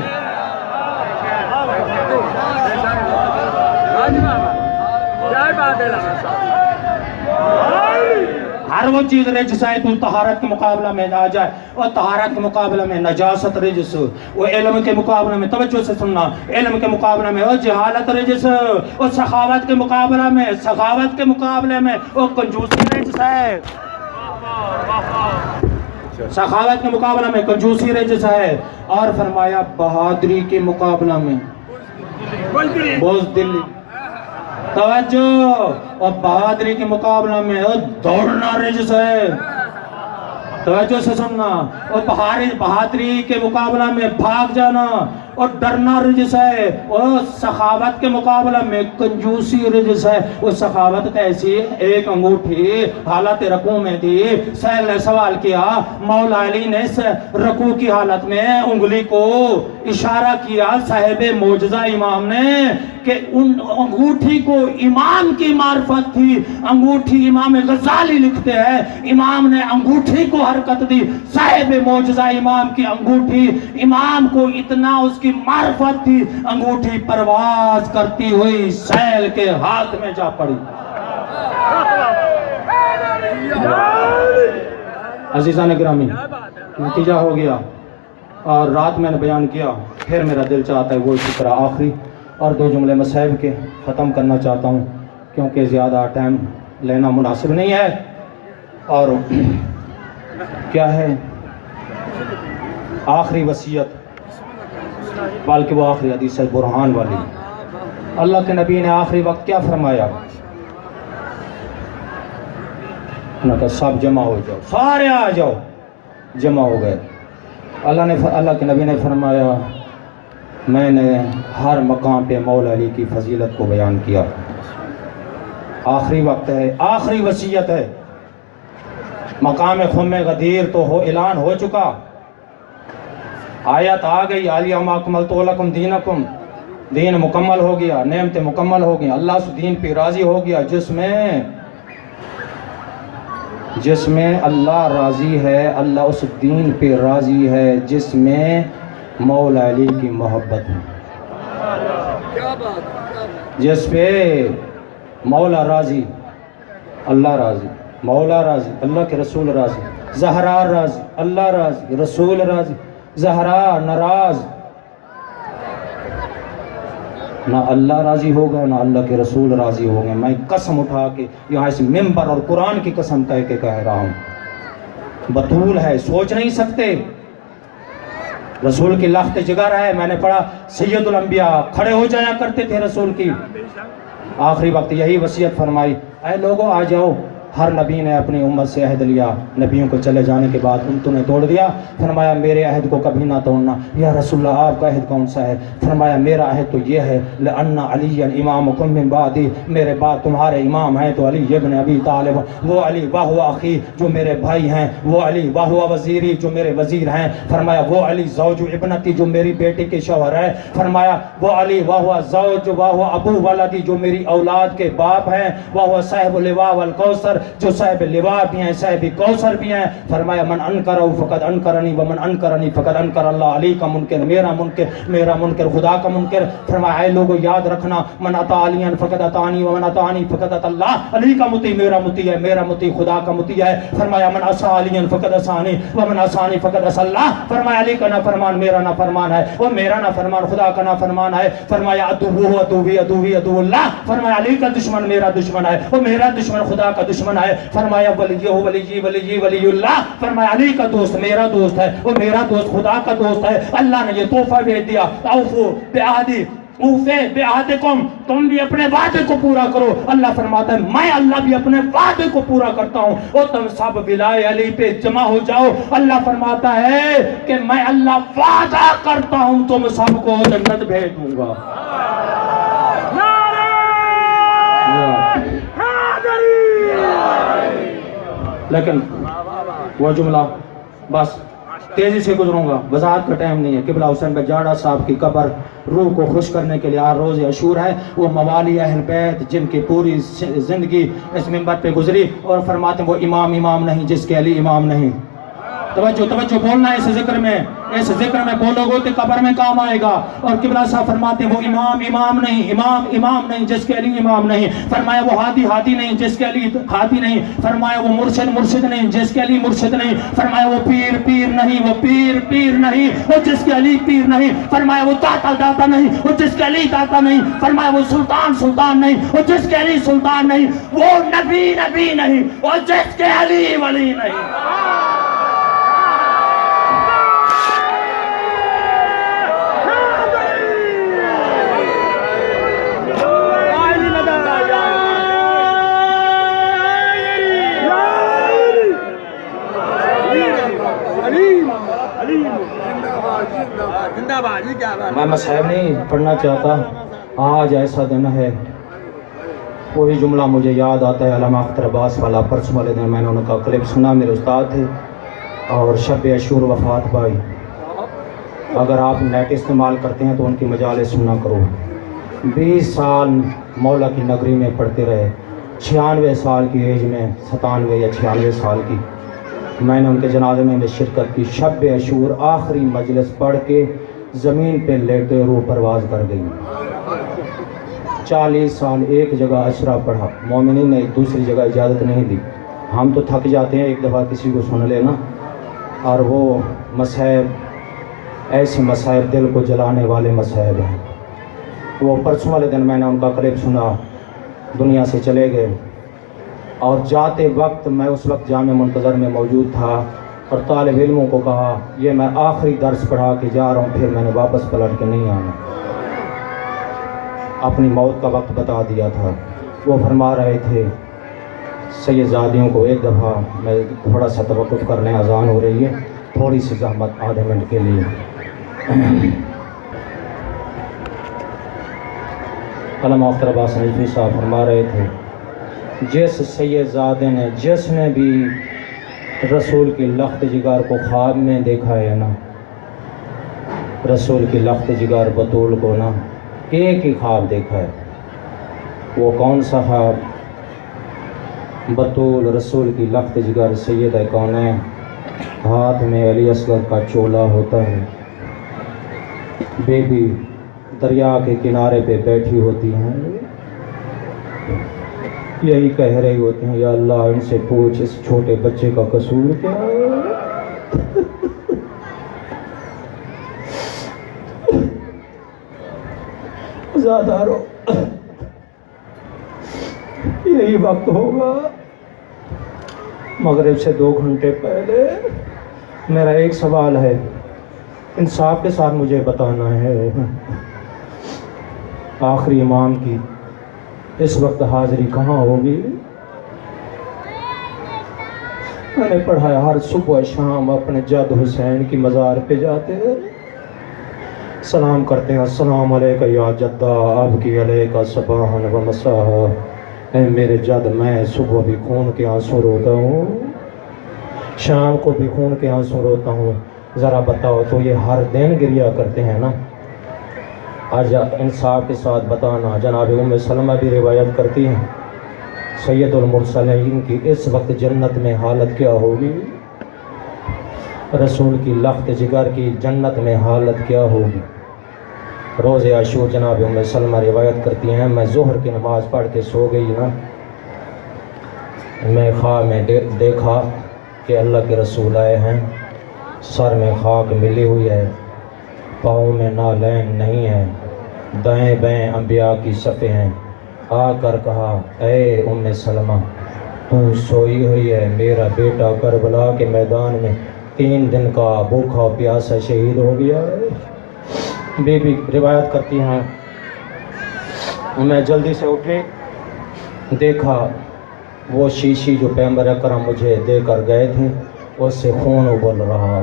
ہر وہ چیز رجس ہے تو طہارت کے مقابلہ میں آ جائے، اور طہارت کے مقابلہ میں نجاست رجس، وہ علم کے مقابلہ میں، توجہ سے سننا، علم کے مقابلہ میں وہ جہالت رجس، اور سخاوت کے مقابلہ میں، سخاوت کے مقابلے میں وہ کنجوسی رجس ہے، سخاوت کے مقابلہ میں کنجوسی رجس ہے، اور فرمایا بہادری کے مقابلہ میں بزدلی، توجہ، اور بہادری کے مقابلہ میں دوڑنا رجس ہے، توجہ سے سننا، اور بہادری کے مقابلہ میں بھاگ جانا اور ڈرنا رجس ہے، اور سخاوت کے مقابلہ میں کنجوسی رجس ہے۔ وہ سخاوت کیسی؟ ایک انگوٹھی حالت رکوع میں تھی، سہیل نے سوال کیا، مولا علی نے رکوع کی حالت میں انگلی کو اشارہ کیا صاحب معجزہ امام نے کہ ان انگوٹھی کو امام کی معرفت تھی، انگوٹھی امام غزالی لکھتے ہیں، امام نے انگوٹھی کو حرکت دی، صاحب معجزہ امام کی انگوٹھی، امام کو اتنا اس کی معرفت تھی، انگوٹھی پرواز کرتی ہوئی سیل کے ہاتھ میں جا پڑی۔ عزیزان گرامی، نتیجہ ہو گیا، اور رات میں نے بیان کیا، پھر میرا دل چاہتا ہے وہ اسی طرح آخری اور 2 جملے مصائب کے ختم کرنا چاہتا ہوں، کیونکہ زیادہ ٹائم لینا مناسب نہیں ہے۔ اور کیا ہے آخری وصیت، بلکہ وہ آخری حدیث ہے برہان والی۔ اللہ کے نبی نے آخری وقت کیا فرمایا؟ انہوں نے کہا سب جمع ہو جاؤ، سارے آ جاؤ۔ جمع ہو گئے۔ اللہ کے نبی نے فرمایا میں نے ہر مقام پہ مولا علی کی فضیلت کو بیان کیا۔ آخری وقت ہے، آخری وصیت ہے۔ مقام خم غدیر تو اعلان ہو چکا، آیت آ گئی، الیوم اکملت لکم دینکم، دین مکمل ہو گیا، نعمتیں مکمل ہو گئی، اللہ اس دین پہ راضی ہو گیا جس میں اللہ راضی ہے، اللہ اس دین پہ راضی ہے جس میں مولا علی کی محبت ہے، جس پہ مولا راضی، اللہ راضی، مولا راضی، اللہ کے رسول راضی، زہرا راضی، اللہ راضی، رسول راضی، زہرا ناراض، نہ اللہ راضی ہوگا نہ اللہ کے رسول راضی ہوں گے۔ میں قسم اٹھا کے یہاں اس ممبر اور قرآن کی قسم کہہ کے کہہ رہا ہوں، بطول ہے، سوچ نہیں سکتے، رسول کی لخت جگر ہے۔ میں نے پڑھا سید الانبیاء کھڑے ہو جایا کرتے تھے رسول کی، آخری وقت یہی وصیت فرمائی، اے لوگوں آ جاؤ۔ ہر نبی نے اپنی امت سے عہد لیا، نبیوں کو چلے جانے کے بعد ان نے توڑ دیا، فرمایا میرے عہد کو کبھی نہ توڑنا۔ یا رسول اللہ آپ کا عہد کون سا ہے؟ فرمایا میرا عہد تو یہ ہے، لأن علی امامکم من بعدی، میرے بعد تمہارے امام ہیں تو علی ابن ابی طالب، وہ علی وہو اخی جو میرے بھائی ہیں، وہ علی وہو وزیری جو میرے وزیر ہیں، فرمایا وہ علی زوج ابنتی جو میری بیٹی کے شوہر ہے، فرمایا وہ علی وہو زوج وہو ابو ولدی جو میری اولاد کے باپ ہیں، وہو صاحب لواء والکوثر جو صاحب لواء بھی ہیں، صاحب کوثر بھی ہیں، فرمایا من انکرہ فقد انکرنی ومن انکرنی فقد انکر اللہ، علی کا منکر میرا منکر خدا کا منکر۔ فرمایا اے لوگوں یاد رکھنا، من اطاع علی فقد اطاعنی ومن اطاعنی فقد اطاع اللہ، علی کا مطیع میرا مطیع ہے، میرا مطیع خدا کا مطیع ہے۔ فرمایا من عصا علی فقد عصانی ومن عصانی فقد عصا اللہ، فرمایا علی کا نافرمان میرا نافرمان ہے، وہ میرا نافرمان خدا کا نافرمان ہے۔ فرمایا عدوہ عدوی عدوی عدو اللہ، فرمایا علی کا دشمن میرا دشمن ہے، وہ میرا دشمن خدا کا دشمن ہے۔ فرمایا ولیہ ولی اللہ، فرمایا علی کا دوست میرا دوست ہے، وہ میرا دوست خدا کا دوست ہے۔ اللہ نے یہ تحفہ بھیج دیا، اوفو بعہدی اوفے بعہدکم، تم بھی اپنے وعدے کو پورا کرو۔ اللہ فرماتا ہے میں اللہ بھی اپنے وعدے کو پورا کرتا ہوں، اور تم سب ولائے علی پہ جمع ہو جاؤ۔ اللہ فرماتا ہے کہ میں اللہ وعدہ کرتا ہوں تم سب کو جنت بھیج دوں گا۔ لیکن وہ جملہ بس تیزی سے گزروں گا، وضاحت کا ٹائم نہیں ہے۔ قبلہ حسین بجاڑا صاحب کی قبر روح کو خوش کرنے کے لیے روز عاشور ہے، وہ موالی اہل بیت جن کی پوری زندگی اس منبر پہ گزری، اور فرماتے ہیں وہ امام نہیں جس کے علی امام نہیں۔ توجہ بولنا ہے اس ذکر میں بولو گے تو قبر میں کام آئے گا۔ اور قبلہ صاحب فرماتے ہیں وہ امام نہیں جس کے علی امام نہیں، فرمایا وہ ہادی نہیں جس کے علی ہادی نہیں، فرمایا وہ مرشد نہیں جس کے علی مرشد نہیں، فرمایا وہ پیر نہیں وہ پیر نہیں وہ جس کے علی پیر نہیں، فرمایا وہ داتا نہیں وہ جس کے علی داتا نہیں، فرمایا وہ سلطان نہیں وہ جس کے علی سلطان نہیں، وہ نبی نہیں وہ جس کے علی ولی نہیں۔ میں مصحف نہیں پڑھنا چاہتا، آج ایسا دن ہے، وہی جملہ مجھے یاد آتا ہے علامہ اختر عباس والا، پرسوں والے دن میں نے ان کا کلپ سنا، میرے استاد تھے، اور شب عاشور وفات پائی۔ اگر آپ نیٹ استعمال کرتے ہیں تو ان کی مجالس سنا کرو۔ 20 سال مولا کی نگری میں پڑھتے رہے، 96 سال کی ایج میں، 97 یا 96 سال کی، میں نے ان کے جنازے میں شرکت کی۔ شب عاشور آخری مجلس پڑھ کے زمین پہ لیٹے روح پرواز کر گئی۔ 40 سال ایک جگہ اشرا پڑھا، مومنین نے دوسری جگہ اجازت نہیں دی۔ ہم تو تھک جاتے ہیں ایک دفعہ کسی کو سن لینا، اور وہ مصحف ایسی مصائب دل کو جلانے والے مصائب ہیں. وہ پرسوں والے دن میں نے ان کا کلپ سنا، دنیا سے چلے گئے، اور جاتے وقت میں اس وقت جامع منتظر میں موجود تھا اور طالب علموں کو کہا یہ میں آخری درس پڑھا کے جا رہا ہوں، پھر میں نے واپس پلٹ کے نہیں آنا. اپنی موت کا وقت بتا دیا تھا. وہ فرما رہے تھے سید زادیوں کو ایک دفعہ میں تھوڑا سا توقف کر لیں، اذان ہو رہی ہے، تھوڑی سی زحمت آدھے منٹ کے لیے. علامہ اختر عباس نجفی صاحب فرما رہے تھے جس سید زادے نے، جس نے بھی رسول کی لخت جگر کو خواب میں دیکھا ہے نا، رسول کی لخت جگر بطول کو نا ایک ہی خواب دیکھا ہے. وہ کون سا خواب؟ بطول رسول کی لخت جگر سید کونین، ہاتھ میں علی اصغر کا چولا ہوتا ہے، بیبی دریا کے کنارے پہ بیٹھی ہوتی ہیں، یہی کہہ رہی ہوتی ہیں یا اللہ ان سے پوچھ اس چھوٹے بچے کا قصور کیا ہے. زادارو یہی وقت ہوگا مغرب سے 2 گھنٹے پہلے. میرا ایک سوال ہے، انصاف کے ساتھ مجھے بتانا ہے، آخری امام کی اس وقت حاضری کہاں ہوگی؟ میں نے پڑھا ہے ہر صبح شام اپنے جد حسین کی مزار پہ جاتے ہیں، سلام کرتے ہیں السلام علیکہ یا جدہ اب کی علیکہ صباحاً و مساء. اے میرے جد میں صبح بھی خون کے آنسو روتا ہوں، شام کو بھی خون کے آنسو روتا ہوں. ذرا بتاؤ تو یہ ہر دن گریہ کرتے ہیں نا؟ آج انصاف کے ساتھ بتانا. جناب ام سلمہ بھی روایت کرتی ہیں سید المرسلین کی اس وقت جنت میں حالت کیا ہوگی، رسول کی لخت جگر کی جنت میں حالت کیا ہوگی. روز عاشور جناب ام سلمہ روایت کرتی ہیں میں ظہر کی نماز پڑھ کے سو گئی نا، میں خواب میں دیکھا کہ اللہ کے رسول آئے ہیں، سر میں خاک ملی ہوئی ہے، پاؤں میں نالین نہیں ہے، دائیں بائیں انبیاء کی صفیں ہیں. آ کر کہا اے ام سلمہ تو سوئی ہوئی ہے، میرا بیٹا کربلا کے میدان میں 3 دن کا بھوکا پیاسا شہید ہو گیا ہے. بی بی روایت کرتی ہیں میں جلدی سے اٹھے، دیکھا وہ شیشی جو پیغمبر اکرم مجھے دے کر گئے تھے اس سے خون ابل رہا.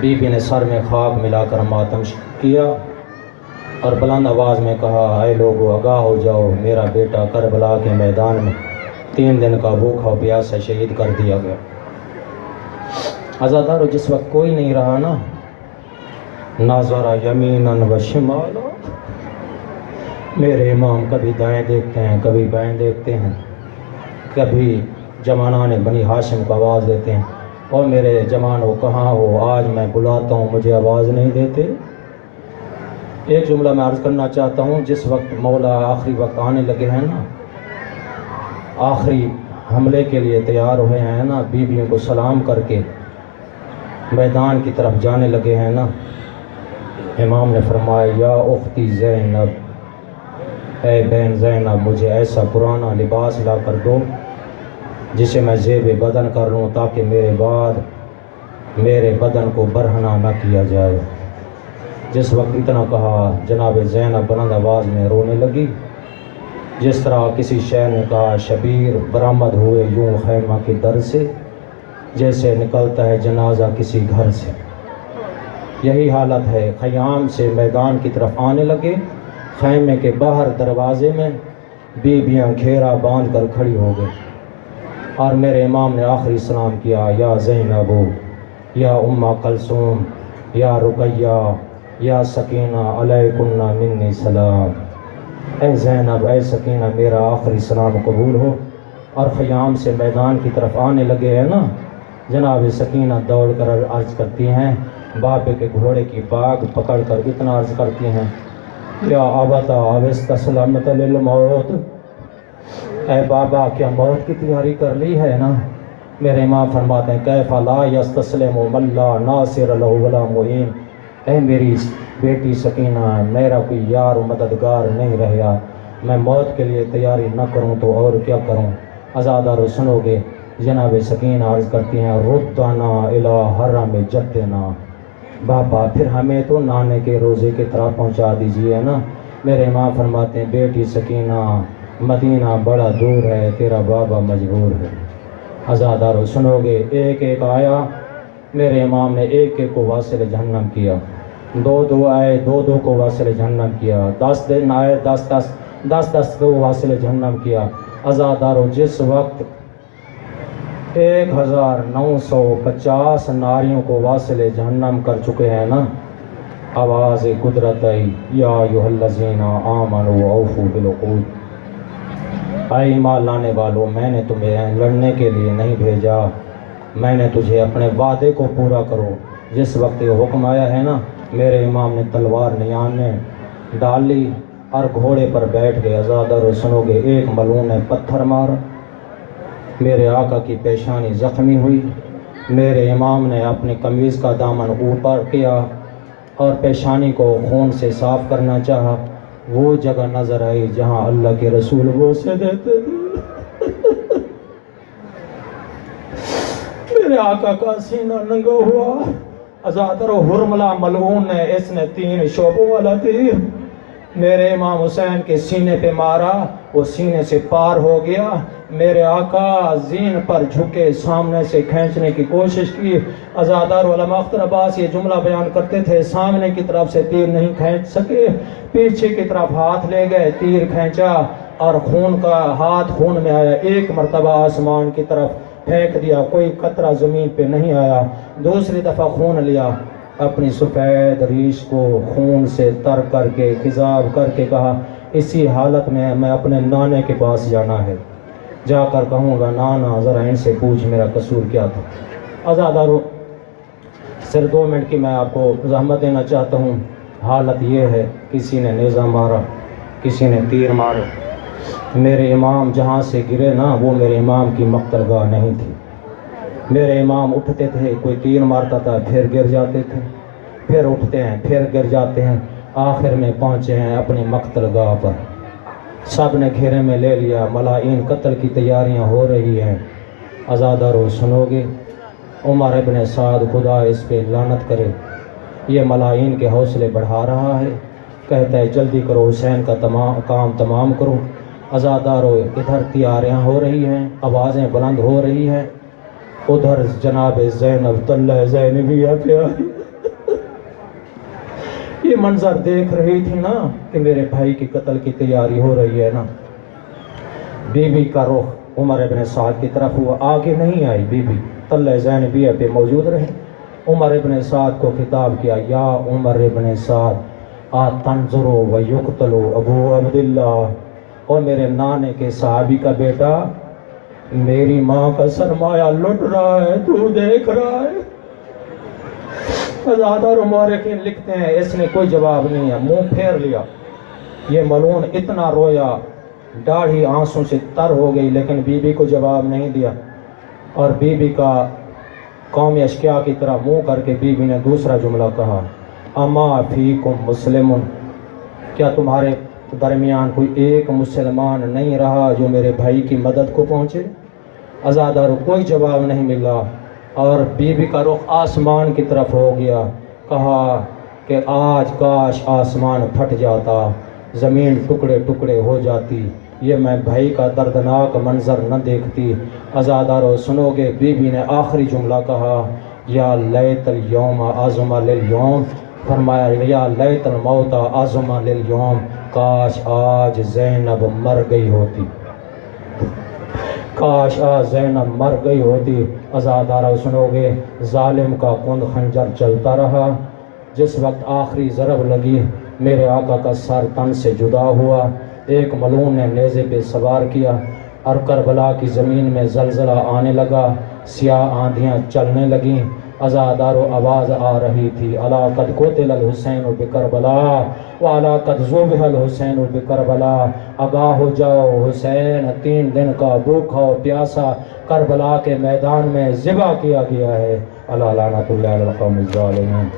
بی بی نے سر میں خاک ملا کر ماتم کیا اور بلند آواز میں کہا اے لوگو آگاہ ہو جاؤ، میرا بیٹا کربلا کے میدان میں 3 دن کا بھوکا پیاسا شہید کر دیا گیا. عزادارو جس وقت کوئی نہیں رہا نا، ناظرہ یمیناً و شمالا، میرے امام کبھی دائیں دیکھتے ہیں کبھی بائیں دیکھتے ہیں، کبھی جمانان بنی ہاشم کو آواز دیتے ہیں اور میرے جمانو کہاں ہو، آج میں بلاتا ہوں مجھے آواز نہیں دیتے. ایک جملہ میں عرض کرنا چاہتا ہوں، جس وقت مولا آخری وقت آنے لگے ہیں نا، آخری حملے کے لیے تیار ہوئے ہیں نا، بیویوں کو سلام کر کے میدان کی طرف جانے لگے ہیں نا، امام نے فرمایا یا اختی زینب، اے بہن زینب مجھے ایسا پرانا لباس لا کر دو جسے میں زیب بدن کر لوں تاکہ میرے بعد میرے بدن کو برہنہ نہ کیا جائے. جس وقت اتنا کہا جناب زینب بلند آواز میں رونے لگی، جس طرح کسی شاعر نے کہا شبیر برآمد ہوئے یوں خیمہ کے در سے جیسے نکلتا ہے جنازہ کسی گھر سے. یہی حالت ہے، خیام سے میدان کی طرف آنے لگے، خیمے کے باہر دروازے میں بیویاں گھیرا باندھ کر کھڑی ہو گئی اور میرے امام نے آخری سلام کیا یا زینب یا ام کلثوم یا رقیہ یا سکینہ علیکن منی سلام. اے زینب اے سکینہ میرا آخری سلام قبول ہو. اور خیام سے میدان کی طرف آنے لگے ہیں نا، جناب سکینہ دوڑ کر عرض کرتی ہیں، بابے کے گھوڑے کی باگ پکڑ کر اتنا عرض کرتی ہیں یا ابتا استسلمت للموت، اے بابا کیا موت کی تیاری کر لی ہے نا؟ میرے امام فرماتے ہیں کیف لا یستسلم من لا ناصر لہ ولا معین، اے میری بیٹی سکینہ، میرا کوئی یار و مددگار نہیں رہا، میں موت کے لیے تیاری نہ کروں تو اور کیا کروں۔ عزادارو سنو گے، جناب سکینہ عرض کرتی ہیں ردنا الی حرم جدنا، باپا پھر ہمیں تو نانے کے روزے کی طرف پہنچا دیجیے نا۔ میرے امام فرماتے ہیں بیٹی سکینہ، مدینہ بڑا دور ہے، تیرا بابا مجبور ہے۔ عزادارو سنو گے، ایک ایک آیا، میرے امام نے ایک ایک کو واصل جہنم کیا، دو دو آئے، دو دو کو واصل جہنم کیا، 10 دن آئے، 10 کو واصل جہنم کیا۔ عزادارو جس وقت 1950 ناریوں کو واصل جہنم کر چکے ہیں نا، آواز قدرت آئی یا ایھا الذین آمنوا اوفوا بالعقود، اے ایمان لانے والو، میں نے تمہیں لڑنے کے لیے نہیں بھیجا، میں نے تجھے اپنے وعدے کو پورا کرو۔ جس وقت یہ حکم آیا ہے نا، میرے امام نے تلوار نیان میں ڈالی اور گھوڑے پر بیٹھ گئے۔ عزادارو سنو گے، ایک ملعون نے پتھر مارا، میرے آقا کی پیشانی زخمی ہوئی، میرے امام نے اپنی قمیض کا دامن اوپر کیا اور پیشانی کو خون سے صاف کرنا چاہا، وہ جگہ نظر آئی جہاں اللہ کے رسول بوسے دیتے تھے۔ میرے آقا کا سینہ ننگا ہوا۔ عزادارو حرملہ ملعون نے، اس نے 3 شعبوں والا تیر میرے امام حسین کے سینے پہ مارا، وہ سینے سے پار ہو گیا۔ میرے آقا زین پر جھکے، سامنے سے کھینچنے کی کوشش کی۔ عزادار علماء اختر عباس یہ جملہ بیان کرتے تھے، سامنے کی طرف سے تیر نہیں کھینچ سکے، پیچھے کی طرف ہاتھ لے گئے، تیر کھینچا اور خون کا ہاتھ خون میں آیا، ایک مرتبہ آسمان کی طرف پھینک دیا، کوئی قطرہ زمین پہ نہیں آیا۔ دوسری دفعہ خون لیا، اپنی سفید ریش کو خون سے تر کر کے خضاب کر کے کہا اسی حالت میں میں اپنے نانے کے پاس جانا ہے، جا کر کہوں گا نانا ذرا ان سے پوچھ میرا قصور کیا تھا۔ عزادارو صرف 2 منٹ کی میں آپ کو زحمت دینا چاہتا ہوں۔ حالت یہ ہے، کسی نے نیزہ مارا، کسی نے تیر مارا، میرے امام جہاں سے گرے نا وہ میرے امام کی مقتل گاہ نہیں تھی۔ میرے امام اٹھتے تھے، کوئی تیر مارتا تھا، پھر گر جاتے تھے، پھر اٹھتے ہیں، پھر گر جاتے ہیں، آخر میں پہنچے ہیں اپنی مقتل گاہ پر۔ سب نے گھیرے میں لے لیا، ملائین قتل کی تیاریاں ہو رہی ہیں۔ عزادارو سنو گے، عمر ابن سعد خدا اس پہ لعنت کرے، یہ ملائین کے حوصلے بڑھا رہا ہے، کہتا ہے جلدی کرو، حسین کا کام تمام کرو۔ عزادارو ادھر تیاریاں ہو رہی ہیں، آوازیں بلند ہو رہی ہیں، ادھر جناب زینب طلح زینبیہ پہ آئی، یہ منظر دیکھ رہی تھی نا کہ میرے بھائی کی قتل کی تیاری ہو رہی ہے نا۔ بی بی کا رخ عمر ابن سعد کی طرف ہوا، آگے نہیں آئی، بی بی طلح زینبیہ پہ موجود رہی۔ عمر ابن سعد کو خطاب کیا، یا عمر ابن سعد تنظروا ویقتلوا ابو عبداللہ، اور میرے نانے کے صحابی کا بیٹا، میری ماں کا سرمایہ لٹ رہا ہے، تو دیکھ رہا ہے۔ عزادار مورخین لکھتے ہیں اس نے کوئی جواب نہیں ہے، منہ پھیر لیا۔ یہ ملعون اتنا رویا، داڑھی آنسوں سے تر ہو گئی، لیکن بی بی کو جواب نہیں دیا، اور بی بی کا قوم اشکیا کی طرح منہ کر کے بی بی نے دوسرا جملہ کہا، اما فیکم مسلم، کیا تمہارے درمیان کوئی ایک مسلمان نہیں رہا جو میرے بھائی کی مدد کو پہنچے؟ عزادارو کوئی جواب نہیں ملا، اور بی بی کا رخ آسمان کی طرف ہو گیا، کہا کہ آج کاش آسمان پھٹ جاتا، زمین ٹکڑے ٹکڑے ہو جاتی، یہ میں بھائی کا دردناک منظر نہ دیکھتی۔ عزادارو سنو گے، بی بی نے آخری جملہ کہا، یا لیت الیوم اعظم للیوم، فرمایا یا لیت الموت اعظم للیوم، کاش آج زینب مر گئی ہوتی، کاش آج زینب مر گئی ہوتی۔ عزادارو سنو گے، ظالم کا کند خنجر چلتا رہا، جس وقت آخری ضرب لگی میرے آقا کا سر تن سے جدا ہوا، ایک ملعون نے نیزے پہ سوار کیا، اور کربلا کی زمین میں زلزلہ آنے لگا، سیاہ آندھیاں چلنے لگیں۔ عزادارو آواز آ رہی تھی، الا قد قتل الحسین بکربلا، والا قد ذبح الحسین بکربلا، آگاہ ہو جاؤ حسین 3 دن کا بھوکا و پیاسا کربلا کے میدان میں ذبح کیا گیا ہے۔ اللہ لعنت اللہ علی القوم الظالمین۔